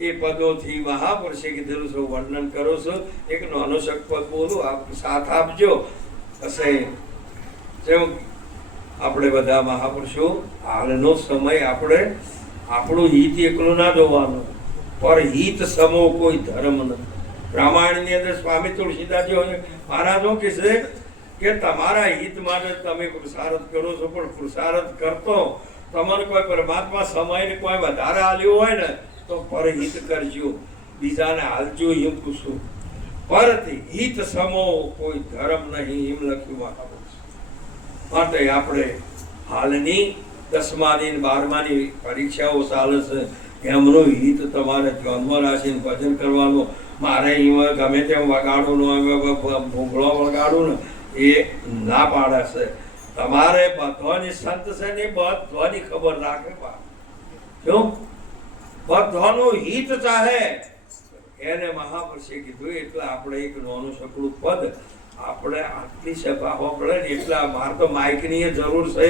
એ પદોથી મહાપુરુષે કીધેલું છે વર્ણન કરો છો. એક નાનો શબ્દ બોલું આપ સાથ આપજો. હશે જેમ આપણે બધા મહાપુરુષો હાલનો સમય આપણે આપણું હિત એકલું ના જોવાનું, પર હિત સમો કોઈ ધર્મ નથી. રામાયણની અંદર સ્વામી તુલસીદાસજી મહારાજો કહે છે કે તમારા હિત માટે તમે પુરુષાર્થ કરો છો, પણ પુરુષાર્થ કરતો તમને કોઈ પરમાત્મા સમયને કોઈ વધારે આલ્યું હોય ને તો પરહિત કરજો, બીજાને હાલજો એમ પૂછું. પરથી હિત સમો કોઈ ધર્મ નહીં એમ લખ્યું. માટે આપણે હાલની 10માની 12માની પરીક્ષાઓ ચાલે છે, એમનું હિત તમારે ધ્યાનમાં રાખીને ભજન કરવાનું. મારે એમાં ગમે તેમ વગાડું ભૂંગળો વગાડું ને એ ના પાડે છે. તમારે બધાની સંત છે ને બધાની ખબર રાખે શું બધાનું હિત ચાહે એને મહાપુરુષે કીધું. એટલે આપણે એક નાનું સકડું પદ આપણે આટલી સભા પડે ને એટલા મારે તો માઇકની જરૂર છે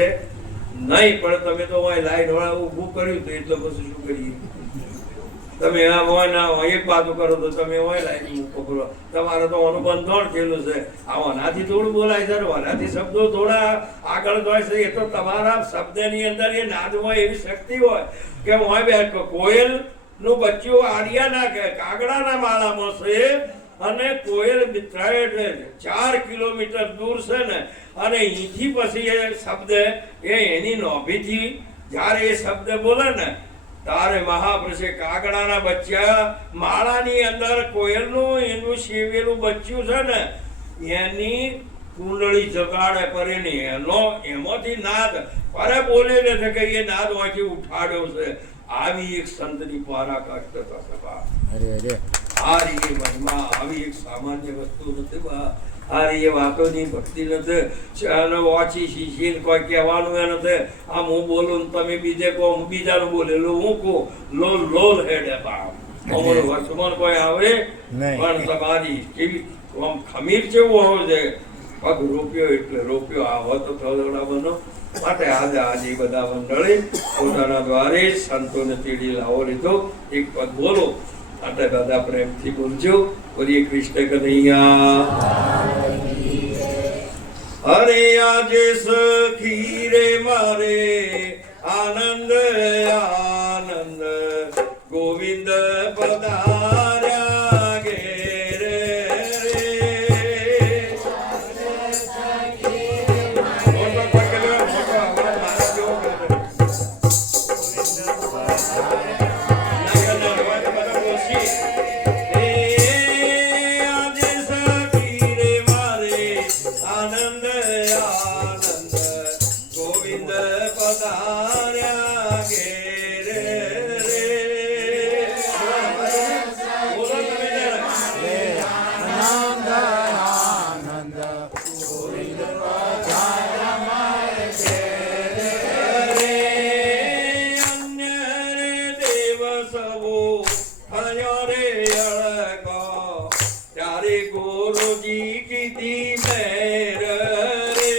નહીં, પણ તમે તો લાઈન વાળા ઊભું કર્યું તો એટલે પછી શું કરીએ. તમે એક બાજુ કરો તો તમે લાઈન પકડો. તમારે તો આનું બંધોણ થયેલું છે. આનાથી થોડું બોલાય છે, આનાથી શબ્દો થોડા આગળ જાય છે. એ તો તમારા શબ્દની અંદર એ નાદમાં એવી શક્તિ હોય કે હોય બે કોયલ નું બચ્ચું આર્યાના કાગડાના માળામાં છે અને કોયલ 4 કિલોમીટર દૂર છે ને અને અહીંથી પછી એ શબ્દ એની નોભીથી જ્યારે એ શબ્દ બોલે ને તારે મહાપુરુષે કાગડાના બચ્ચા માળાની અંદર કોયલનું એનું સેવેલું બચ્ચું છે ને એની કુંડળી જગાડે પરેની એમાંથી નાદ પરે બોલે નથી કે એ નાદ વાંચી ઉઠાડ્યો છે. આવી એક સંતની પરાકાષ્ઠતા સભા. હારી એ મહિમા આવી એક સામાન્ય વસ્તુ નથી બા. હારી એ વાતોની ભક્તિ નથી. વાંચી શીશી કોઈ કહેવાનું એ નથી. આમ હું બોલું તમે બીજે કહો, બીજાનું બોલેલું હું કહું. લોલ હેડે બાપ અમારું વર્તમાન કોઈ આવે પણ તમારી કેવી આમ ખમીર જેવું હોવું જોઈએ. પગ રોપ્યો એટલે રોપ્યો. આવો તો થોડા બનો. માટે આજે બધા મંડળે પોતાના દ્વારે સંતોને તેડી લાવો લીધો. એક પદ બોલો માટે બધા પ્રેમથી બોલજો. બોલીએ કૃષ્ણ કનૈયા. અરે આજે સખી રે મારે આનંદ આનંદ ગોવિંદ પધાર્યા ઘેર રે. ગુરુજી કીધી મેર રે.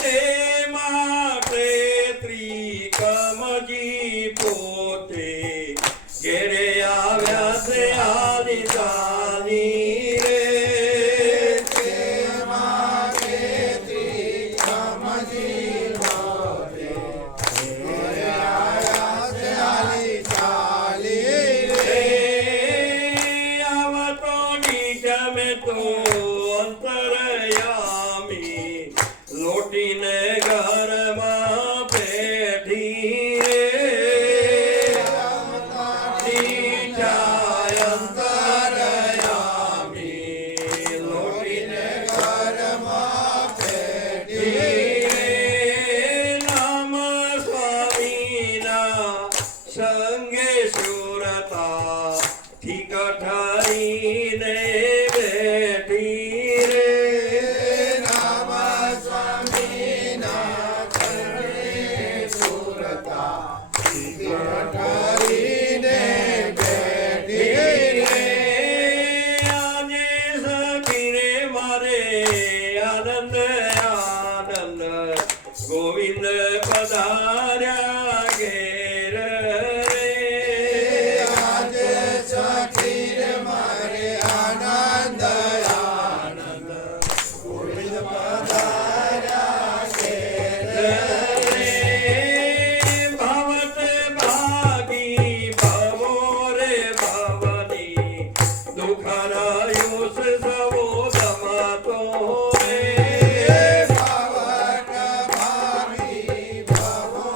તે માટે ત્રિકમજી પોતે ઘેરે આવ્યા છે આની જાની રે. આવતો નિગમે તો અંતરયામી લોટીને ઘરમાં બેઠી રે. નીચાય અંતરયામી લોટીને ઘરમાં બેઠી રે. નામ સ્વામીના સંગે સુરતા ઠીકઠારીને બેઠી રે. આજે સખી રે મારે આનંદ આનંદ ગોવિંદ પધાર્યા ઘેર રે. ભવત ભાગી ભવો રે ભવની દુઃખરાયો સે સવો ગમતો રે. ભવત ભાવી ભવો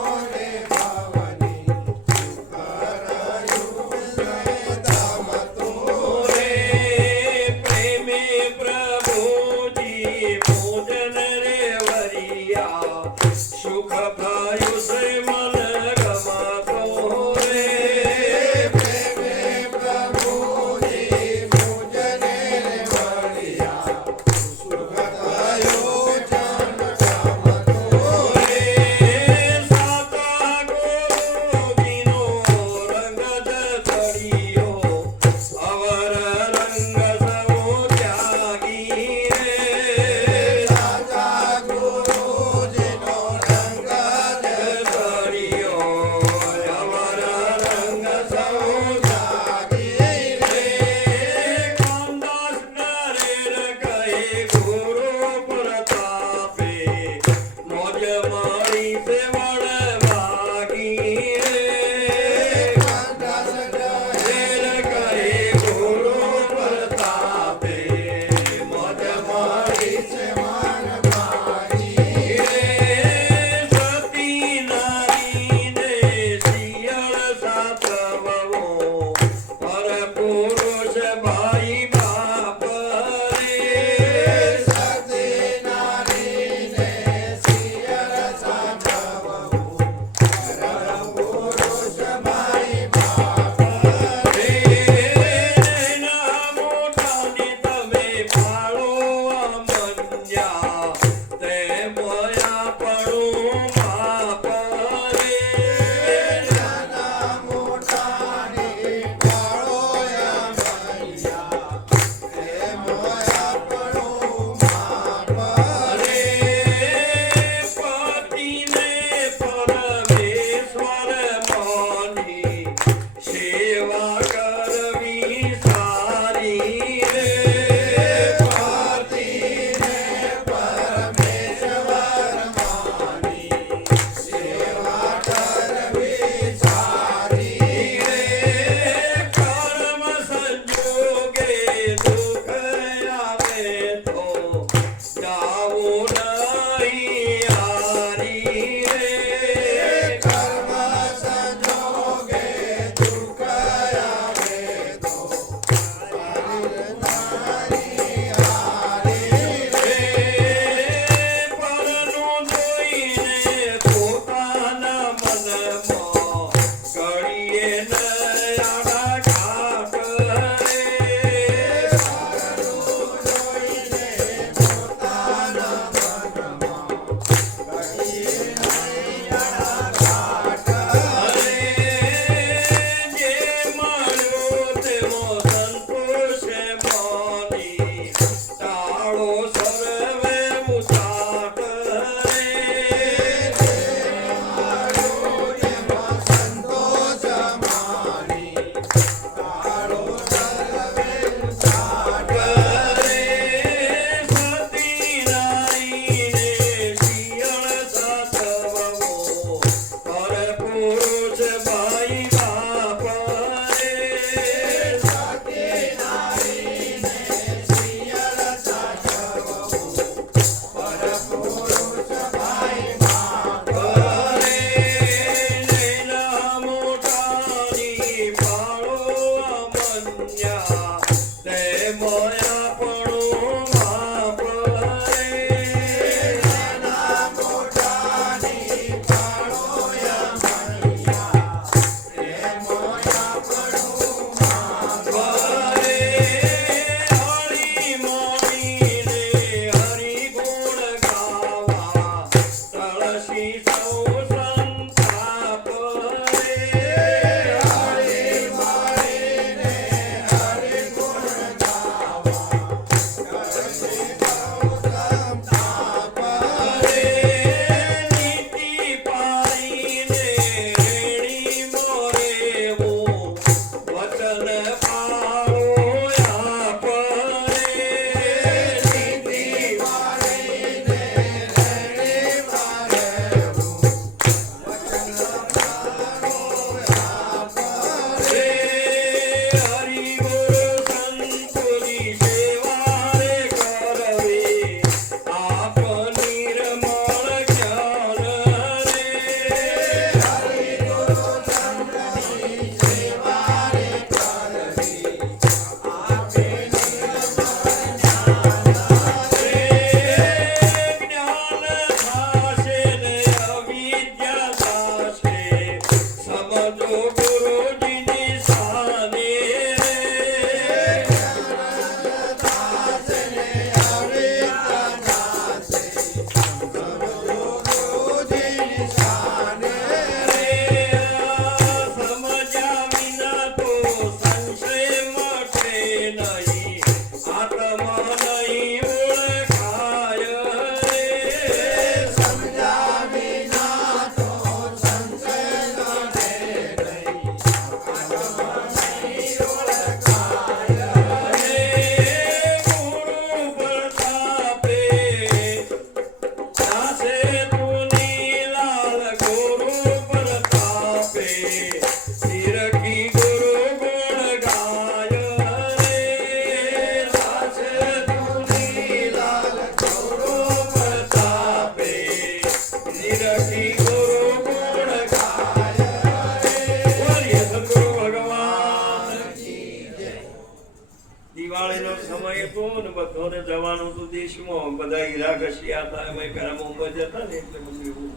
જવાનું હતું દેશમાં, બધા હીરા ઘસ્યા હતા, એમાં પેલા મુંબઈ જતા ને એટલે બધું એવું.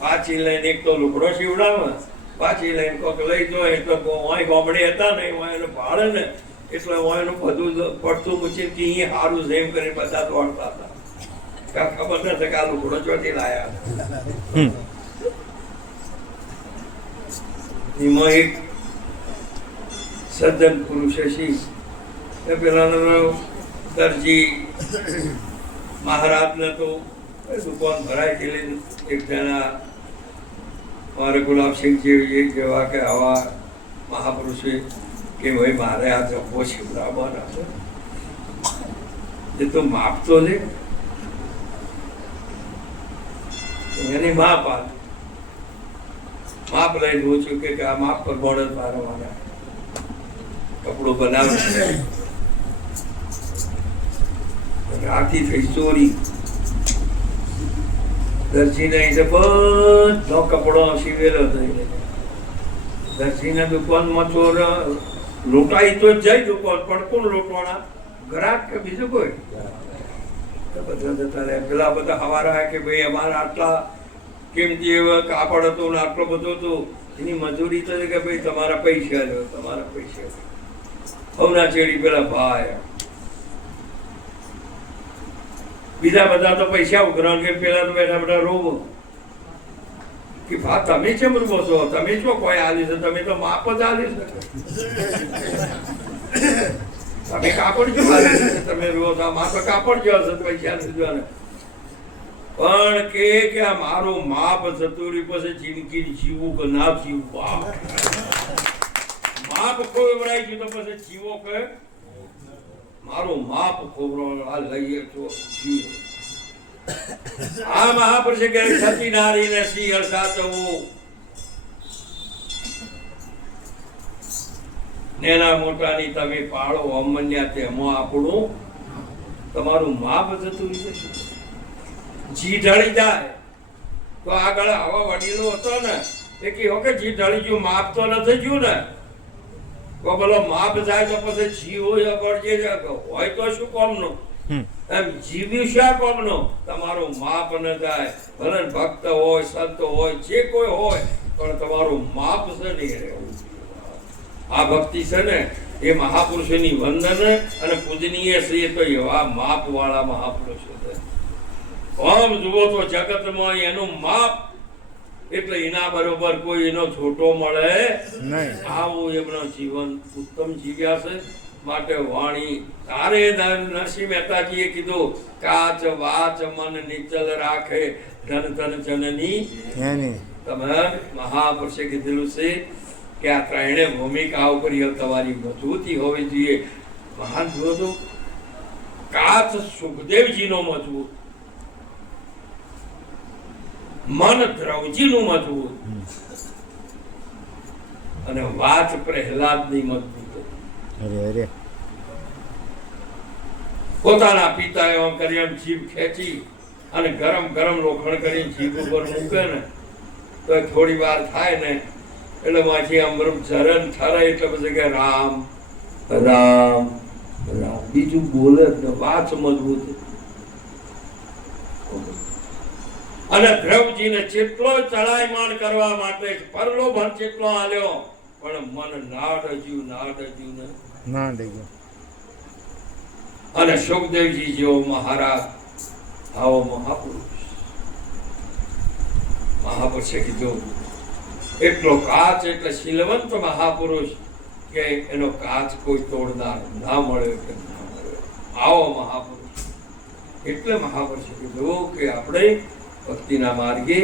પાછી લઈને એક તો લુગડો સીવડાવે, પાછી લઈને કોક લઈ જાય એટલે ઓય ગોમડે હતા ને એમાં એને ભાડે ને એટલે એનું બધું પડતું પૂછીને કે અહીં સારું છે એમ કરીને બધા દોડતા હતા. કાંઈ ખબર નથી કે આ લુગડો ચોથી લાયા. એમાં એક સજ્જન પુરુષ હશી એ પેલાનો દરજી મહારાજને તો દુકાન ભરાઈ ગયેલી. એક જણા મારે ગુલાબસિંહ જેવા કે આવા મહાપુરુષે કે ભાઈ મારે આ જબ્બો શિવરાવવાના છે, એ તો માપતો છે. એની માપ આપી, માપ લઈને પૂછ્યું કે આ માપ પર બોર્ડર મારવાના કપડું બનાવે. રાતી થઈ ચોરી. દરજીને એટલે બધો કપડો સીવેલો થઈ. દરજીના દુકાનમાં ચોર લૂંટાઈ તો જાય દુકાન, પણ કોણ લૂંટવાના? ગ્રાહક કે બીજું કોઈ? બધા જતા રહે. પેલા બધા હવારા કે ભાઈ અમારા આટલા કિંમતી એવા કાપડ હતું ને આટલો બધો હતું, એની મજૂરી તો કે ભાઈ તમારા પૈસા લો, તમારા પૈસા. હવના ચેડી પેલા ભાઈ બીજા બધા તો પૈસા ઉઘરાણ કે પેલા તો બેઠા બેઠા રોવો કે ભા તમે કેમ રૂબો છો? તમે શું કોઈ આલી છે? તમે તો માપ જ આલી છે. તમે કાપડ જો આલી છે, તમે રૂબો છો માપ કાપડ જો છે પૈસા લીધવાના. પણ કે આ મારું માપ જતું રહ્યું પછી જિંદગી જીવું કે ના જીવવું. માપ ખોવરાઈ ગયું તો પછી જીવો કે મારું માપ ખોવરાવ લઈએ તો જીવો. આ મહાપુરુષે કહે સતી નારીને સિંહળ સાચવવું, નેના મોટાની તમે પાળો અમન્યા તેમાં આપણું તમારું માપ જતું રહેશે. જી ઢળી જાય તો આગળ આવા વડીલો હતો ને એ કહ્યું કે જી ઢળી ગયું, માપ તો નથી ગયું ને. તો બોલો માપ જાય તો પછી જીવ હોય હોય તો શું કોમનું? એમ જીવ્યું શા કોમનું? તમારું માપ ન જાય. ભલે ભક્ત હોય, સંત હોય, જે કોઈ હોય, પણ તમારું માપ છે નહીં રહેવું. આ ભક્તિ છે ને એ મહાપુરુષોની વંદન અને પૂજનીય છે. તો એવા માપ વાળા મહાપુરુષો છે. આમ જુઓ તો જગતમાં એનું માપ એટલે એના બરોબર કોઈ એનો છોટો મળે નહીં. આવું એમનો જીવન ઉત્તમ જીવ્યા છે. માટે વાણી તારે નરસિંહ મહેતાજીએ કીધું કાચ વાચ મન નિચલ રાખે ધન ધન જનની. તમે મહાપુરુષે કીધેલું છે કે આ ત્રણે ભૂમિકા ઉપર તમારી મજબૂતી હોવી જોઈએ. મહાન જુઓ તો કાચ સુખદેવજીનો મજબૂત, મન દ્રૌજીનું મજબૂત અને વાત પ્રહલાદની મજબૂત. પોતાના પિતા એમ કરી એમ જીભ ખેંચી અને ગરમ ગરમ લોખંડ કરીને જીભ ઉપર મૂકે ને તો થોડી વાર થાય ને એટલે માંથી અમૃત ઝરણ ઠરે એટલે પછી કે રામ રામ રામ. બીજું બોલે જ ને, વાત મજબૂત. અને દ્રૌપદીને જેટલો ચડાયમાન કરવા માટે પરલોભન જેટલો આલ્યો, પણ મન ના ડજ્યું ને. અને સુખદેવજી જેવો મહારાજ, આવો મહાપુરુષે કીધું એટલો કાચ એટલે શીલવંત મહાપુરુષ કે એનો કાચ કોઈ તોડનાર ના મળ્યો કે ના મળ્યો. આવો મહાપુરુષ. એટલે મહાપુરુષે કીધું કે આપણે ભક્તિના માર્ગે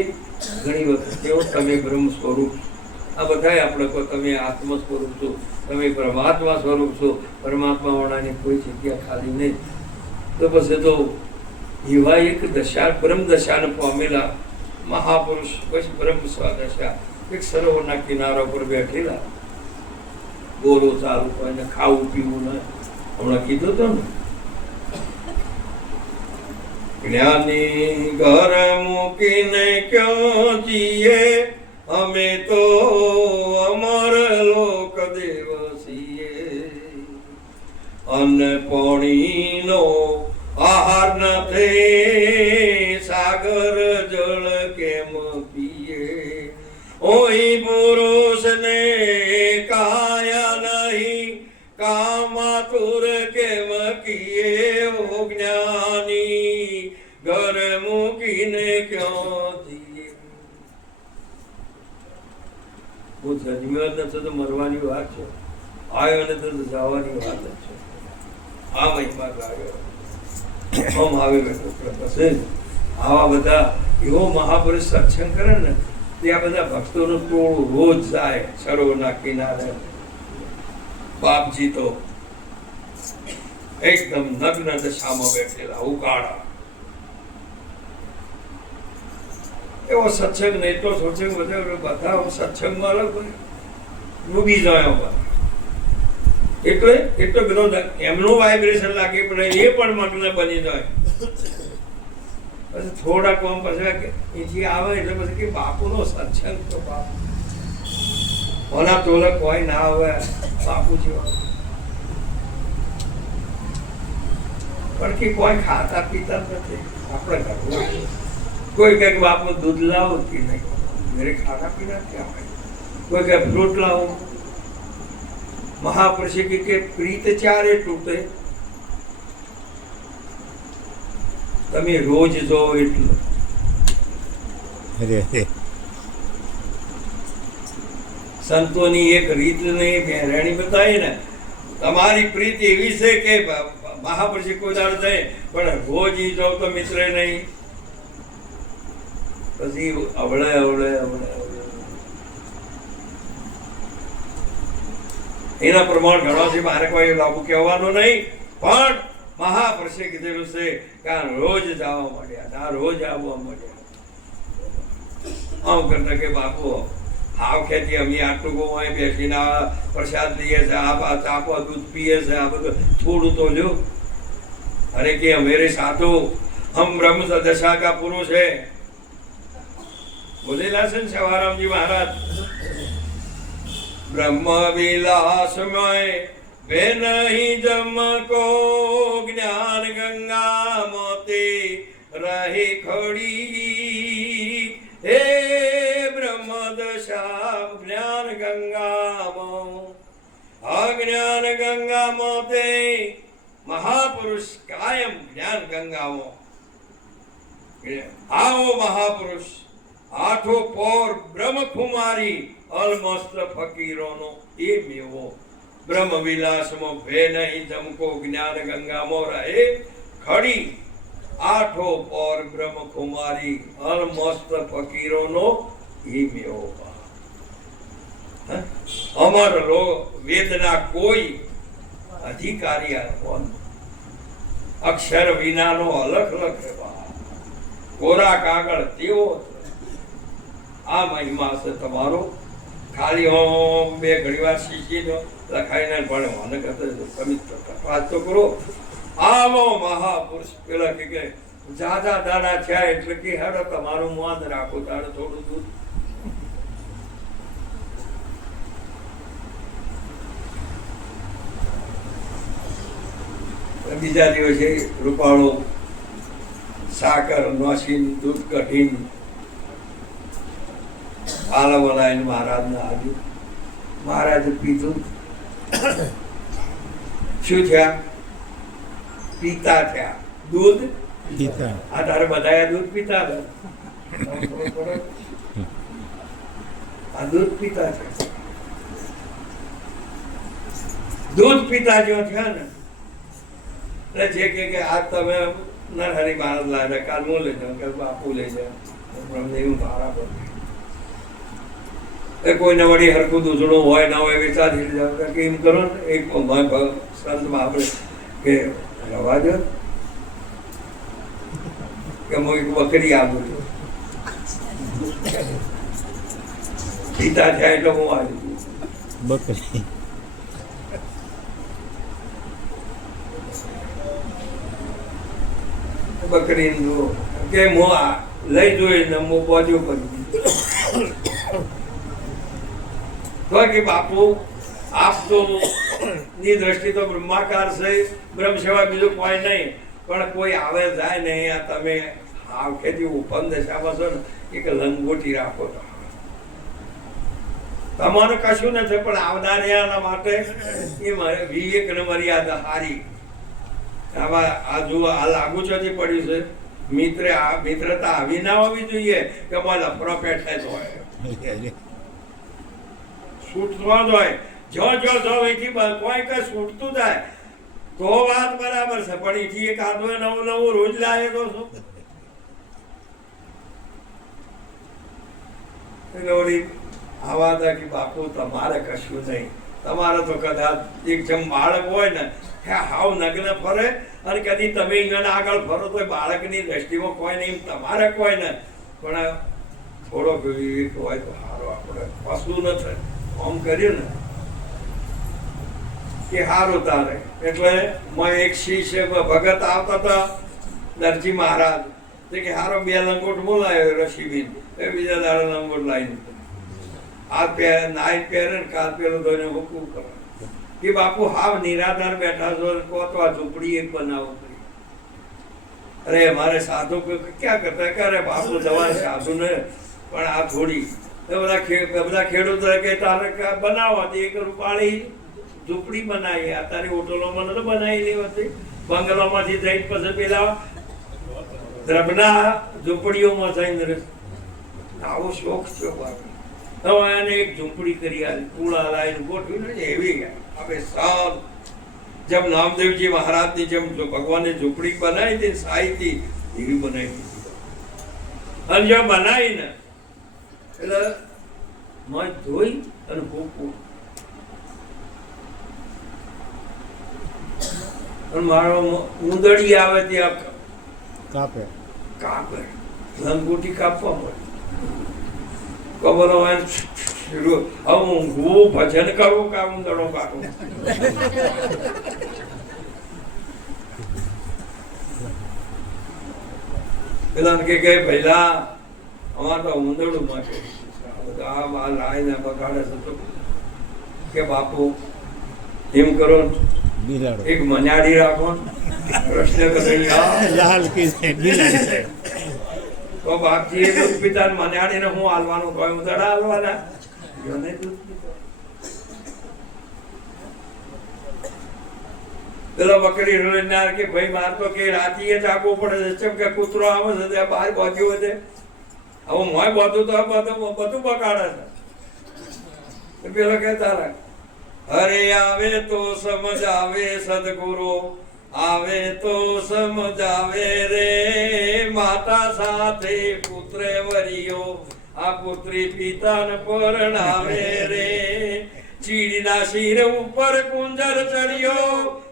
ઘણી વખત કેવો તમે બ્રહ્મ સ્વરૂપ, આ બધા આપણે કહો તમે આત્મ સ્વરૂપ છો, તમે પરમાત્મા સ્વરૂપ છો, પરમાત્મા વાળાની કોઈ જગ્યા ખાલી નહીં. તો પછી તો એવા એક દશા બ્રહ્મ દશાને પામેલા મહાપુરુષ પછી બ્રહ્મ સ્વદશા એક સરોવરના કિનારા પર બેઠેલા, બોલો ચાલુ કોઈને ખાવું પીવું ને હમણાં કીધું તો ને જ્ઞાની ઘર મૂકીને ક્યાં જીએ અમે તો અમર લોક દેવ છીએ. અન્ન પોણીનો આહાર ન થે સાગર જળ કેમ પીએ ઓઈ પુરુષને કાયા નહીં કામાતુર કેમ કીએ ઓ જ્ઞાની ઘર મૂકીને ક્યાં જઈએ હું જન્મ્યો જ નથી તો મરવાની વાત છે આવ્યો નથી તો જવાની વાત જ છે આ મહિમા ગાયો આમ આવે બેઠો પછી આવા બધા એવો મહાપુરુષ સત્સંગ કરે ને ત્યાં બધા ભક્તોનું ટોળું રોજ જાય સરોવરના કિનારે બાપજી તો એકદમ નગ્ન દશામાં બેઠેલા ઉકાળા એવો સત્સંગ ને એટલો સત્સંગ બધા સત્સંગમાં અલગ ડૂબી જાય એટલે એટલો બધો એમનું વાઇબ્રેશન લાગે પણ એ પણ મગ્ન બની જાય પછી થોડા કોમ પછી એથી આવે એટલે પછી કે બાપુનો સત્સંગ તો બાપુ ઓલા તોલે કોઈ ના આવે બાપુ જેવા પણ કે કોઈ ખાતા પીતા નથી આપણે ઘરમાં કોઈ કહે બાપુ દૂધ લાવો કે નહીં મેરે ખાના પીના ક્યાં હોય કોઈ કહે ફ્રૂટ લાવો महापुरुष के प्रीत चारे तूटे तमे रोज जो એટલો સંતોની એક રીત ને બેરાણી બતાવી ને તમારી પ્રીતિ એવી છે કે મહાપુરુષ કોઈ દાડ થાય પણ રોજ ઈ જાવ તો મિત્ર નહીં પછી અવળે અવળે અવળે એના પ્રમાણ ઘણો છે મારે કોઈ લાગુ કહેવાનું નહીં પણ મહાપુરુષે કીધેલું છે કે આ રોજ જવા મળ્યા આ રોજ આવવા મળ્યા આમ કરતા કે બાપુ હાવ ખેતી અમે આટલું ગોવાય બેસીને પ્રસાદ લઈએ છે આ ચાપો દૂધ પીએ છે આ બધું થોડું તો લ્યો અરે કે મેરે સાધુ હમ બ્રહ્મ દશા કા પુરુષ है બોલેલા છે ને સવારામજી મહારાજ ब्रह्म विलासमय वे नहीं जम को ज्ञान गंगा मोते रही खड़ी हे ब्रह्म दशा ज्ञान गंगा मो अज्ञान गंगा मोते महापुरुष कायम ज्ञान गंगा मो आओ महापुरुष आठो पोर ब्रह्म कुमारी अलमस्त फकीरोनो એ મેવો બ્રહ્મ વિલાસમાં ભે નહીં જમકો જ્ઞાન ગંગામાં રહે ખડી આઠો પર બ્રહ્મ કુમારી અલમસ્ત ફકીરોનો એ મેવો અમર લો વેદના કોઈ અધિકારી કોણ અક્ષર વિનાનો અલખ લખ કોરા કાગળ તેવો આ મહિમા છે તમારો ખાલી હું બે ઘણી વાર શીખી દો લખાઈને ભણે મને કહેતો પવિત્ર વાત તો કરો આવો મહાપુરુષ પેલા કે જાદા દાડા થયા એટલે કે હેડો તમારું માન રાખો તારે થોડું દૂધ બીજા દિવસે રૂપાળો સાકર નોસીન દૂધ કઢીન આલા બોલાવીને મહારાજને આવ્યું મહારાજે પીધું શું થયા પીતા થયા દૂધ પીતા આ તારે બધા દૂધ પીતા આ દૂધ પીતા છે દૂધ પીતા જો થયા ને એટલે જે કે આજ તમે નરહરી મહારાજ લાવ્યા કાલ હું લઈ જાઉં કાલ બાપુ લઈ જાઉં બ્રહ્મદેવ મારા પર કોઈને વળી હરખું દૂધણું હોય ના હોય વેચાતી જાવ કે એમ કરો ને એક સંતમાં આપણે કે રવા દો કે હું એક બકરી આપું છું પિતા થયા એટલે હું આવી બકરી બકરી કે હું લઈ જોઈને હું બાજુ કરી તો કે બાપુ આપ તો ની દ્રષ્ટિ તો બ્રહ્માકાર છે, બ્રહ્મ સિવાય બીજું કોઈ નહીં, પણ કોઈ આવે જાય ને અહીંયા તમે આંખેથી ઓપન દશામાં છો ને એક લંગોટી રાખો તો તમારે કશું નથી, પણ આવનારા માટે એ વિવેક ને મર્યાદા હારી. આમાં આ જુઓ, આ લાગુ ચોથી પડ્યું છે. મિત્રતા આવી ના હોવી જોઈએ કે મારા લફરો પેઠે જ હોય, છૂટતો જ હોય. જો અહીંથી કોઈ કઈ છૂટતું જાય તો વાત બરાબર છે, પણ અહીંથી એક આદો નવું રોજ લાવે તો શું? આવા હતા કે બાપુ તમારે કશું નહીં, તમારે તો કદાચ એક જેમ બાળક હોય ને હાવ નગ્ન ફરે, અને કદી તમે અહીંયા આગળ ફરો તો બાળકની દ્રષ્ટિમાં કોઈ નહીં, તમારે કોઈ ને પણ થોડોક વિવેક હોય તો સારો. આપણે પશુ નથી આમ કર્યું ને કે સારું તારે. એટલે એક શિષ્ય ભગત આવતા હતા દરજી મહારાજ કે હારો 2 લંગોટ બોલાયો રસીબીન, બીજા દાડા લંગોટ લાવી આ નાઈ પહેરે ને કાલ પેલો ધોઈને હુકુમ કરે કે બાપુ હાવ નિરાધાર બેઠા છો, કહો તો આ ઝૂંપડી એક બનાવો. અરે મારે સાધુ ક્યાં કરતા કરે બાપુ દવા સાધુ ને, પણ આ થોડી બધા ખેડૂતો કે તારે બનાવો એક રૂપાળી ઝૂંપડી બનાવી. અત્યારે હોટલોમાં નથી બનાવી હતી, બંગલોમાંથી જઈને પછી પેલા દ્રબના ઝૂંપડીઓમાં જઈને આવો શોખ છે બાપુ. હવે એને એક ઝૂંપડી કરી આવી, કુળા લાઈને ગોઠવી ને એવી આપણે સબ જેમ નામદેવજી મહારાજની જેમ ભગવાને ઝૂંપડી બનાવી હતી સાહિતી એવી બનાવી દીધી. અને જો બનાવી ને એટલે મય ધોઈ અને ભૂકવું, અને મારો ઉંદડી આવે ત્યાં કાપે લંગોટી કાપવા મળે. ખબર હોય હું ભજન કરું કે ઉંદડો કાઢું. પેલા કે પહેલા અમારે તો ઉંદડું માટે બધા લાઈને બગાડે છે કે બાપુ એમ કરો એક મનાડી રાખો, કૃષ્ણ કનૈયા તો બાપજી દૂધ પીતા મનાડીને હું હાલવાનું કોઈ ઉંદડા હાલવાના પેલો બકરી રોજનાર કે ભાઈ માર તો કે રાતીએ જાગવું પડે છે, કે કૂતરો આવે છે ત્યાં બહાર બાજ્યું છે. હવે મોય બધું તો બધું બગાડે છે. પેલો કે તારા અરે આવે તો સમજાવે સદગુરુ, આવે તો સમજાવે રે, માતા સાથે પુત્ર વરિયો, આ પુત્રી પિતાને પરણાવે રે. ચીડીના શિર ઉપર કુંજર ચડ્યો,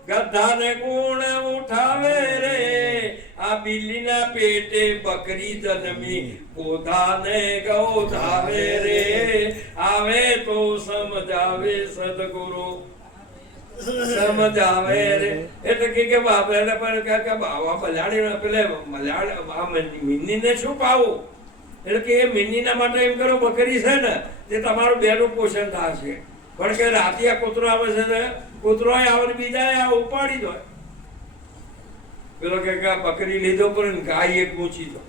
ગધાને ગુણ ઉઠાવે રે, આ બિલ્લીના પેટે બકરી જન્મી, પોતાને ગૌધાવે રે. આવે તો સમજાવે સદગુરુ, સમજાવે રે. એટલે કે બાપ એટલે પણ કે બાવા મલાડી પેલે મલાડ મિન્નીને શું પાવું, એટલે કે એ મિન્નીના માટે એમ કરો બકરી છે ને તે તમારું બેનું પોષણ થશે. પણ કે રાતે આ કૂતરો આવે છે ને કૂતરો આવે બીજા ઉપાડી દો. પેલો કે બકરી લીધો પણ ગાય એક મૂચી દો,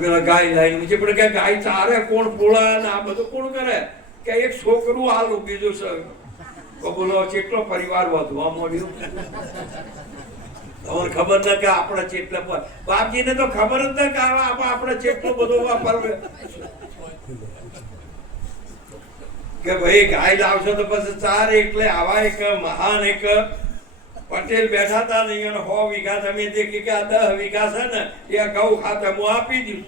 પેલા ગાય લાઈન મૂચી પણ કે ગાય ચારે કોણ પોળા ને આ બધું કોણ કરે, કે એક છોકરું હાલું બીજું છે. બોલો કેટલો પરિવાર વધવા મળ્યો. તમને ખબર ન કે આપણે ચેટલા પર બાપજીને તો ખબર જ ન કે આપણે ચેટલો બધો વાપરવે કે ભાઈ ગાય લાવશો તો પછી ચાર. એટલે આવા એક મહાન એક પટેલ બેઠા હતા ને એને 100 વીઘા જમીન દેખી કે આ 10 વીઘા છે ને એ ગૌ ખાતે હું આપી દઉં.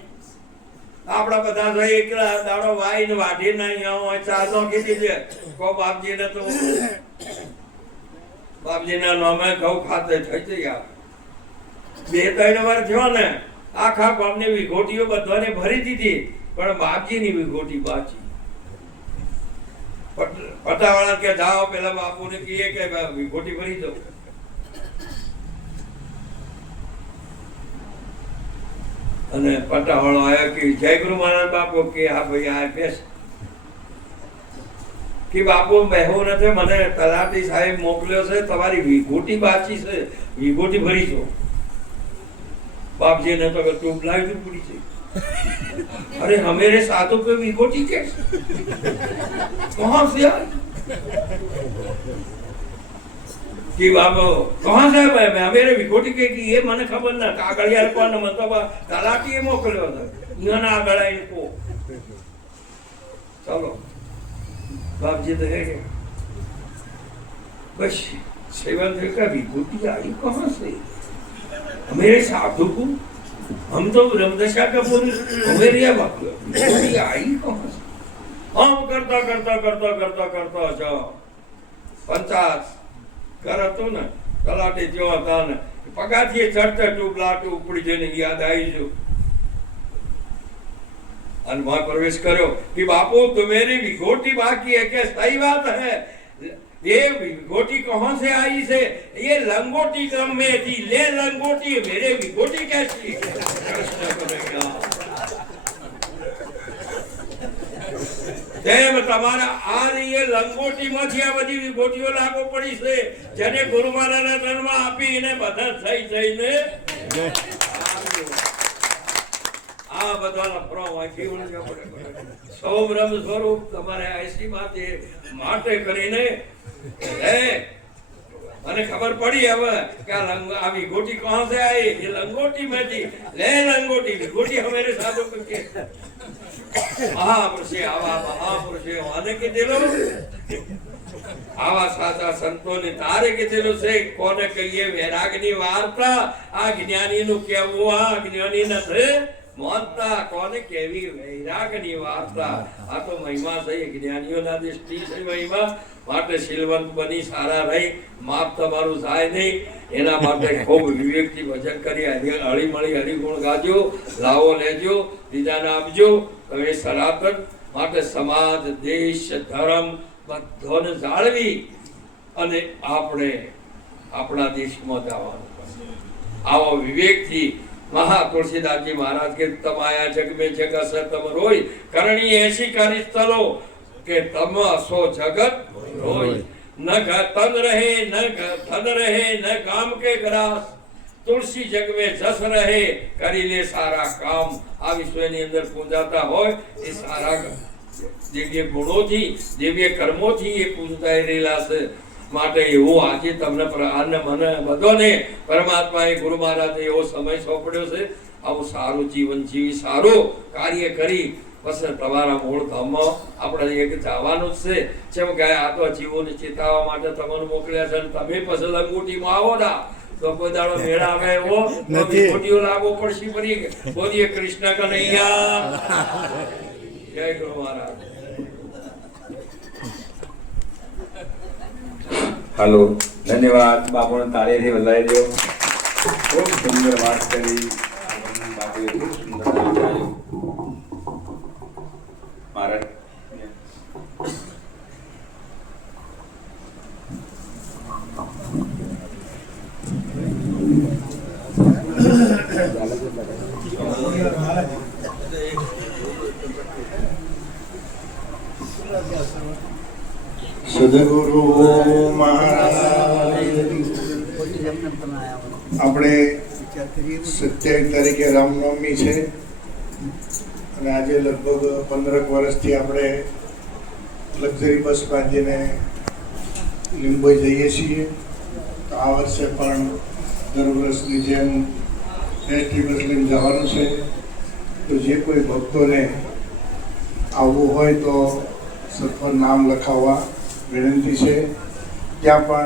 આપડા બધા એકલા દાડો વાઈને વાઢી નહીં ચા નો કીધી છે કો બાપજીને તો બાપજીના નામે ગૌ ખાતે થઈ જાય. 2-3 વાર થયો ને આખા ગામની વિઘોટીઓ બધાને ભરી દીધી, પણ બાપજીની વિઘોટી બાચી. પટાવાળા કે જાઓ પેલા બાપુને કહીએ કે વિઘોટી ભરી દો. અને પટાવાળો આવ્યો કે જય ગુરુ મહારાજ બાપુ કે હા ભાઈ આ બેસ. કે બાપુ બેહો નથી, મને તલાટી સાહેબ મોકલ્યો છે, તમારી વિભૂતિ બાકી છે, વિભૂતિ ભરી છો. બાપજી ને તો ટ્યુબ લાવી પૂરી છે. अरे हमेरे साधु पे विभूति कैसे, कहाँ से आई कि बाबा कहाँ से आया, हमेरे विभूति के कि ये મને ખબર ના, કાગળિયા કોણ મતલબ તલાટી એ મોકલ્યો હતો, ના આગળ આવીને કો चलो बापजी तो है बस सेवन का विभूति आई कहाँ से, हमेरे साधु को, हम तो ब्रह्मदशा का बोल, हमें यह विभूति आई कहाँ से. हम करता करता करता करता करता जाओ पंचायत करतो ने तलाटी जो હતા ને પગાથીએ ચડતા ટુબલાટ ઉપડી જઈને યાદ આવી જો અને વહાં પ્રવેશ કર્યો कि बापू तुम्हारी विभूति बाकी है क्या, सही बात है, ये विभूति कहाँ से आई से, ये लंगोटी क्रम में थी, ले लंगोटी, मेरे विभूति कैसी. તેમ તમારા આ એ લંગોટીમાંથી આ બધી વિભૂતિઓ લાગુ પડી છે, જેને ગુરુ મહારાજના જન્મ આપી એને બધા થઈ જઈને આ બધા લફરો વાંચી પડે. સૌ બ્રહ્મ સ્વરૂપ તમારે આઈસી માટે કરીને અને ખબર પડી હવે કે આ વિભૂતિ કહાં સે આઈ, ये लंगोटी में थी, ले लंगोटी, विभूति हमारे साधु के महापुरुषे आवा महापुरुषे वाने કીધેલું, આવા સાચા સંતોને તારે કીધેલું છે. કોને કહીએ વૈરાગની વાર્તા, આ જ્ઞાનીનું કહેવું, આ જ્ઞાની નથી મોનતા, કોને કેવી વૈરાગની વાર્તા. આ તો મહિમા છે જ્ઞાનીઓના દૃષ્ટિ છે મહિમા. માટે શીલવંત બની સારા રહી, માપ તમારું થાય નહીં, એના માટે ખૂબ વિવેકથી ભજન કરી હળી મળી હરિગુણ ગાજો, લાવો લેજો, બીજાને આપજો. હવે સનાતન માટે સમાજ, દેશ, ધર્મ બધાને જાળવી અને આપણે આપણા દેશમાં જવાનું. આવો વિવેકથી મહા તુલસીદાસજી મહારાજ કે તમાયા જગ में जग असर तम रोय, करणी ऐसी कार्य चलो કે તમ અસો જગત રોય. ન તન રહે ન ધન રહે ન કામ કે ગ્રાસ, તુલસી જગ में જસ રહે, કરી લે સારા કામ. આ વિશ્વની અંદર પૂજાતા હોય એ સારા દિવ્ય ગુણોથી, દિવ્ય કર્મોથી એ પૂજતા રહેલા છે. માટે એવું આજે તમને મને બધાને પરમાત્માએ ગુરુ મહારાજે એવો સમય સોંપ્યો છે. આવું સારું જીવન જીવી, સારું કાર્ય કરી પછી તમારા મૂળ ધામમાં આપણે એક જવાનું જ છે. જેમ કે આ તો જીવોને ચેતાવવા માટે તમને મોકલ્યા છે, તમે પછી લંગોટીમાં આવો ના તો કોઈ દાડો મેળા આવે એવો વિભૂતિઓ લાગુ પડશે. ફરી બોલીએ કૃષ્ણ કનૈયા, જય ગુરુ મહારાજ. હાલો, ધન્યવાદ. બાપુને તાળીથી વધાવી દો. ખૂબ સુંદર વાત કરી બાપુએ, ખૂબ સુંદર સમજાવ્યું મહારાજ. સદગુરુ મહારાજ આપણે 27 તારીખે રામનવમી છે અને આજે લગભગ 15 વર્ષથી આપણે લક્ઝરી બસ બાંધીને લીંબોઈ જઈએ છીએ. તો આ વર્ષે પણ દર વર્ષની જેમ એસટી બસ લઈને જવાનું છે. તો જે કોઈ ભક્તોને આવવું હોય તો સત્વર નામ લખાવવા વિનંતી છે. ત્યાં પણ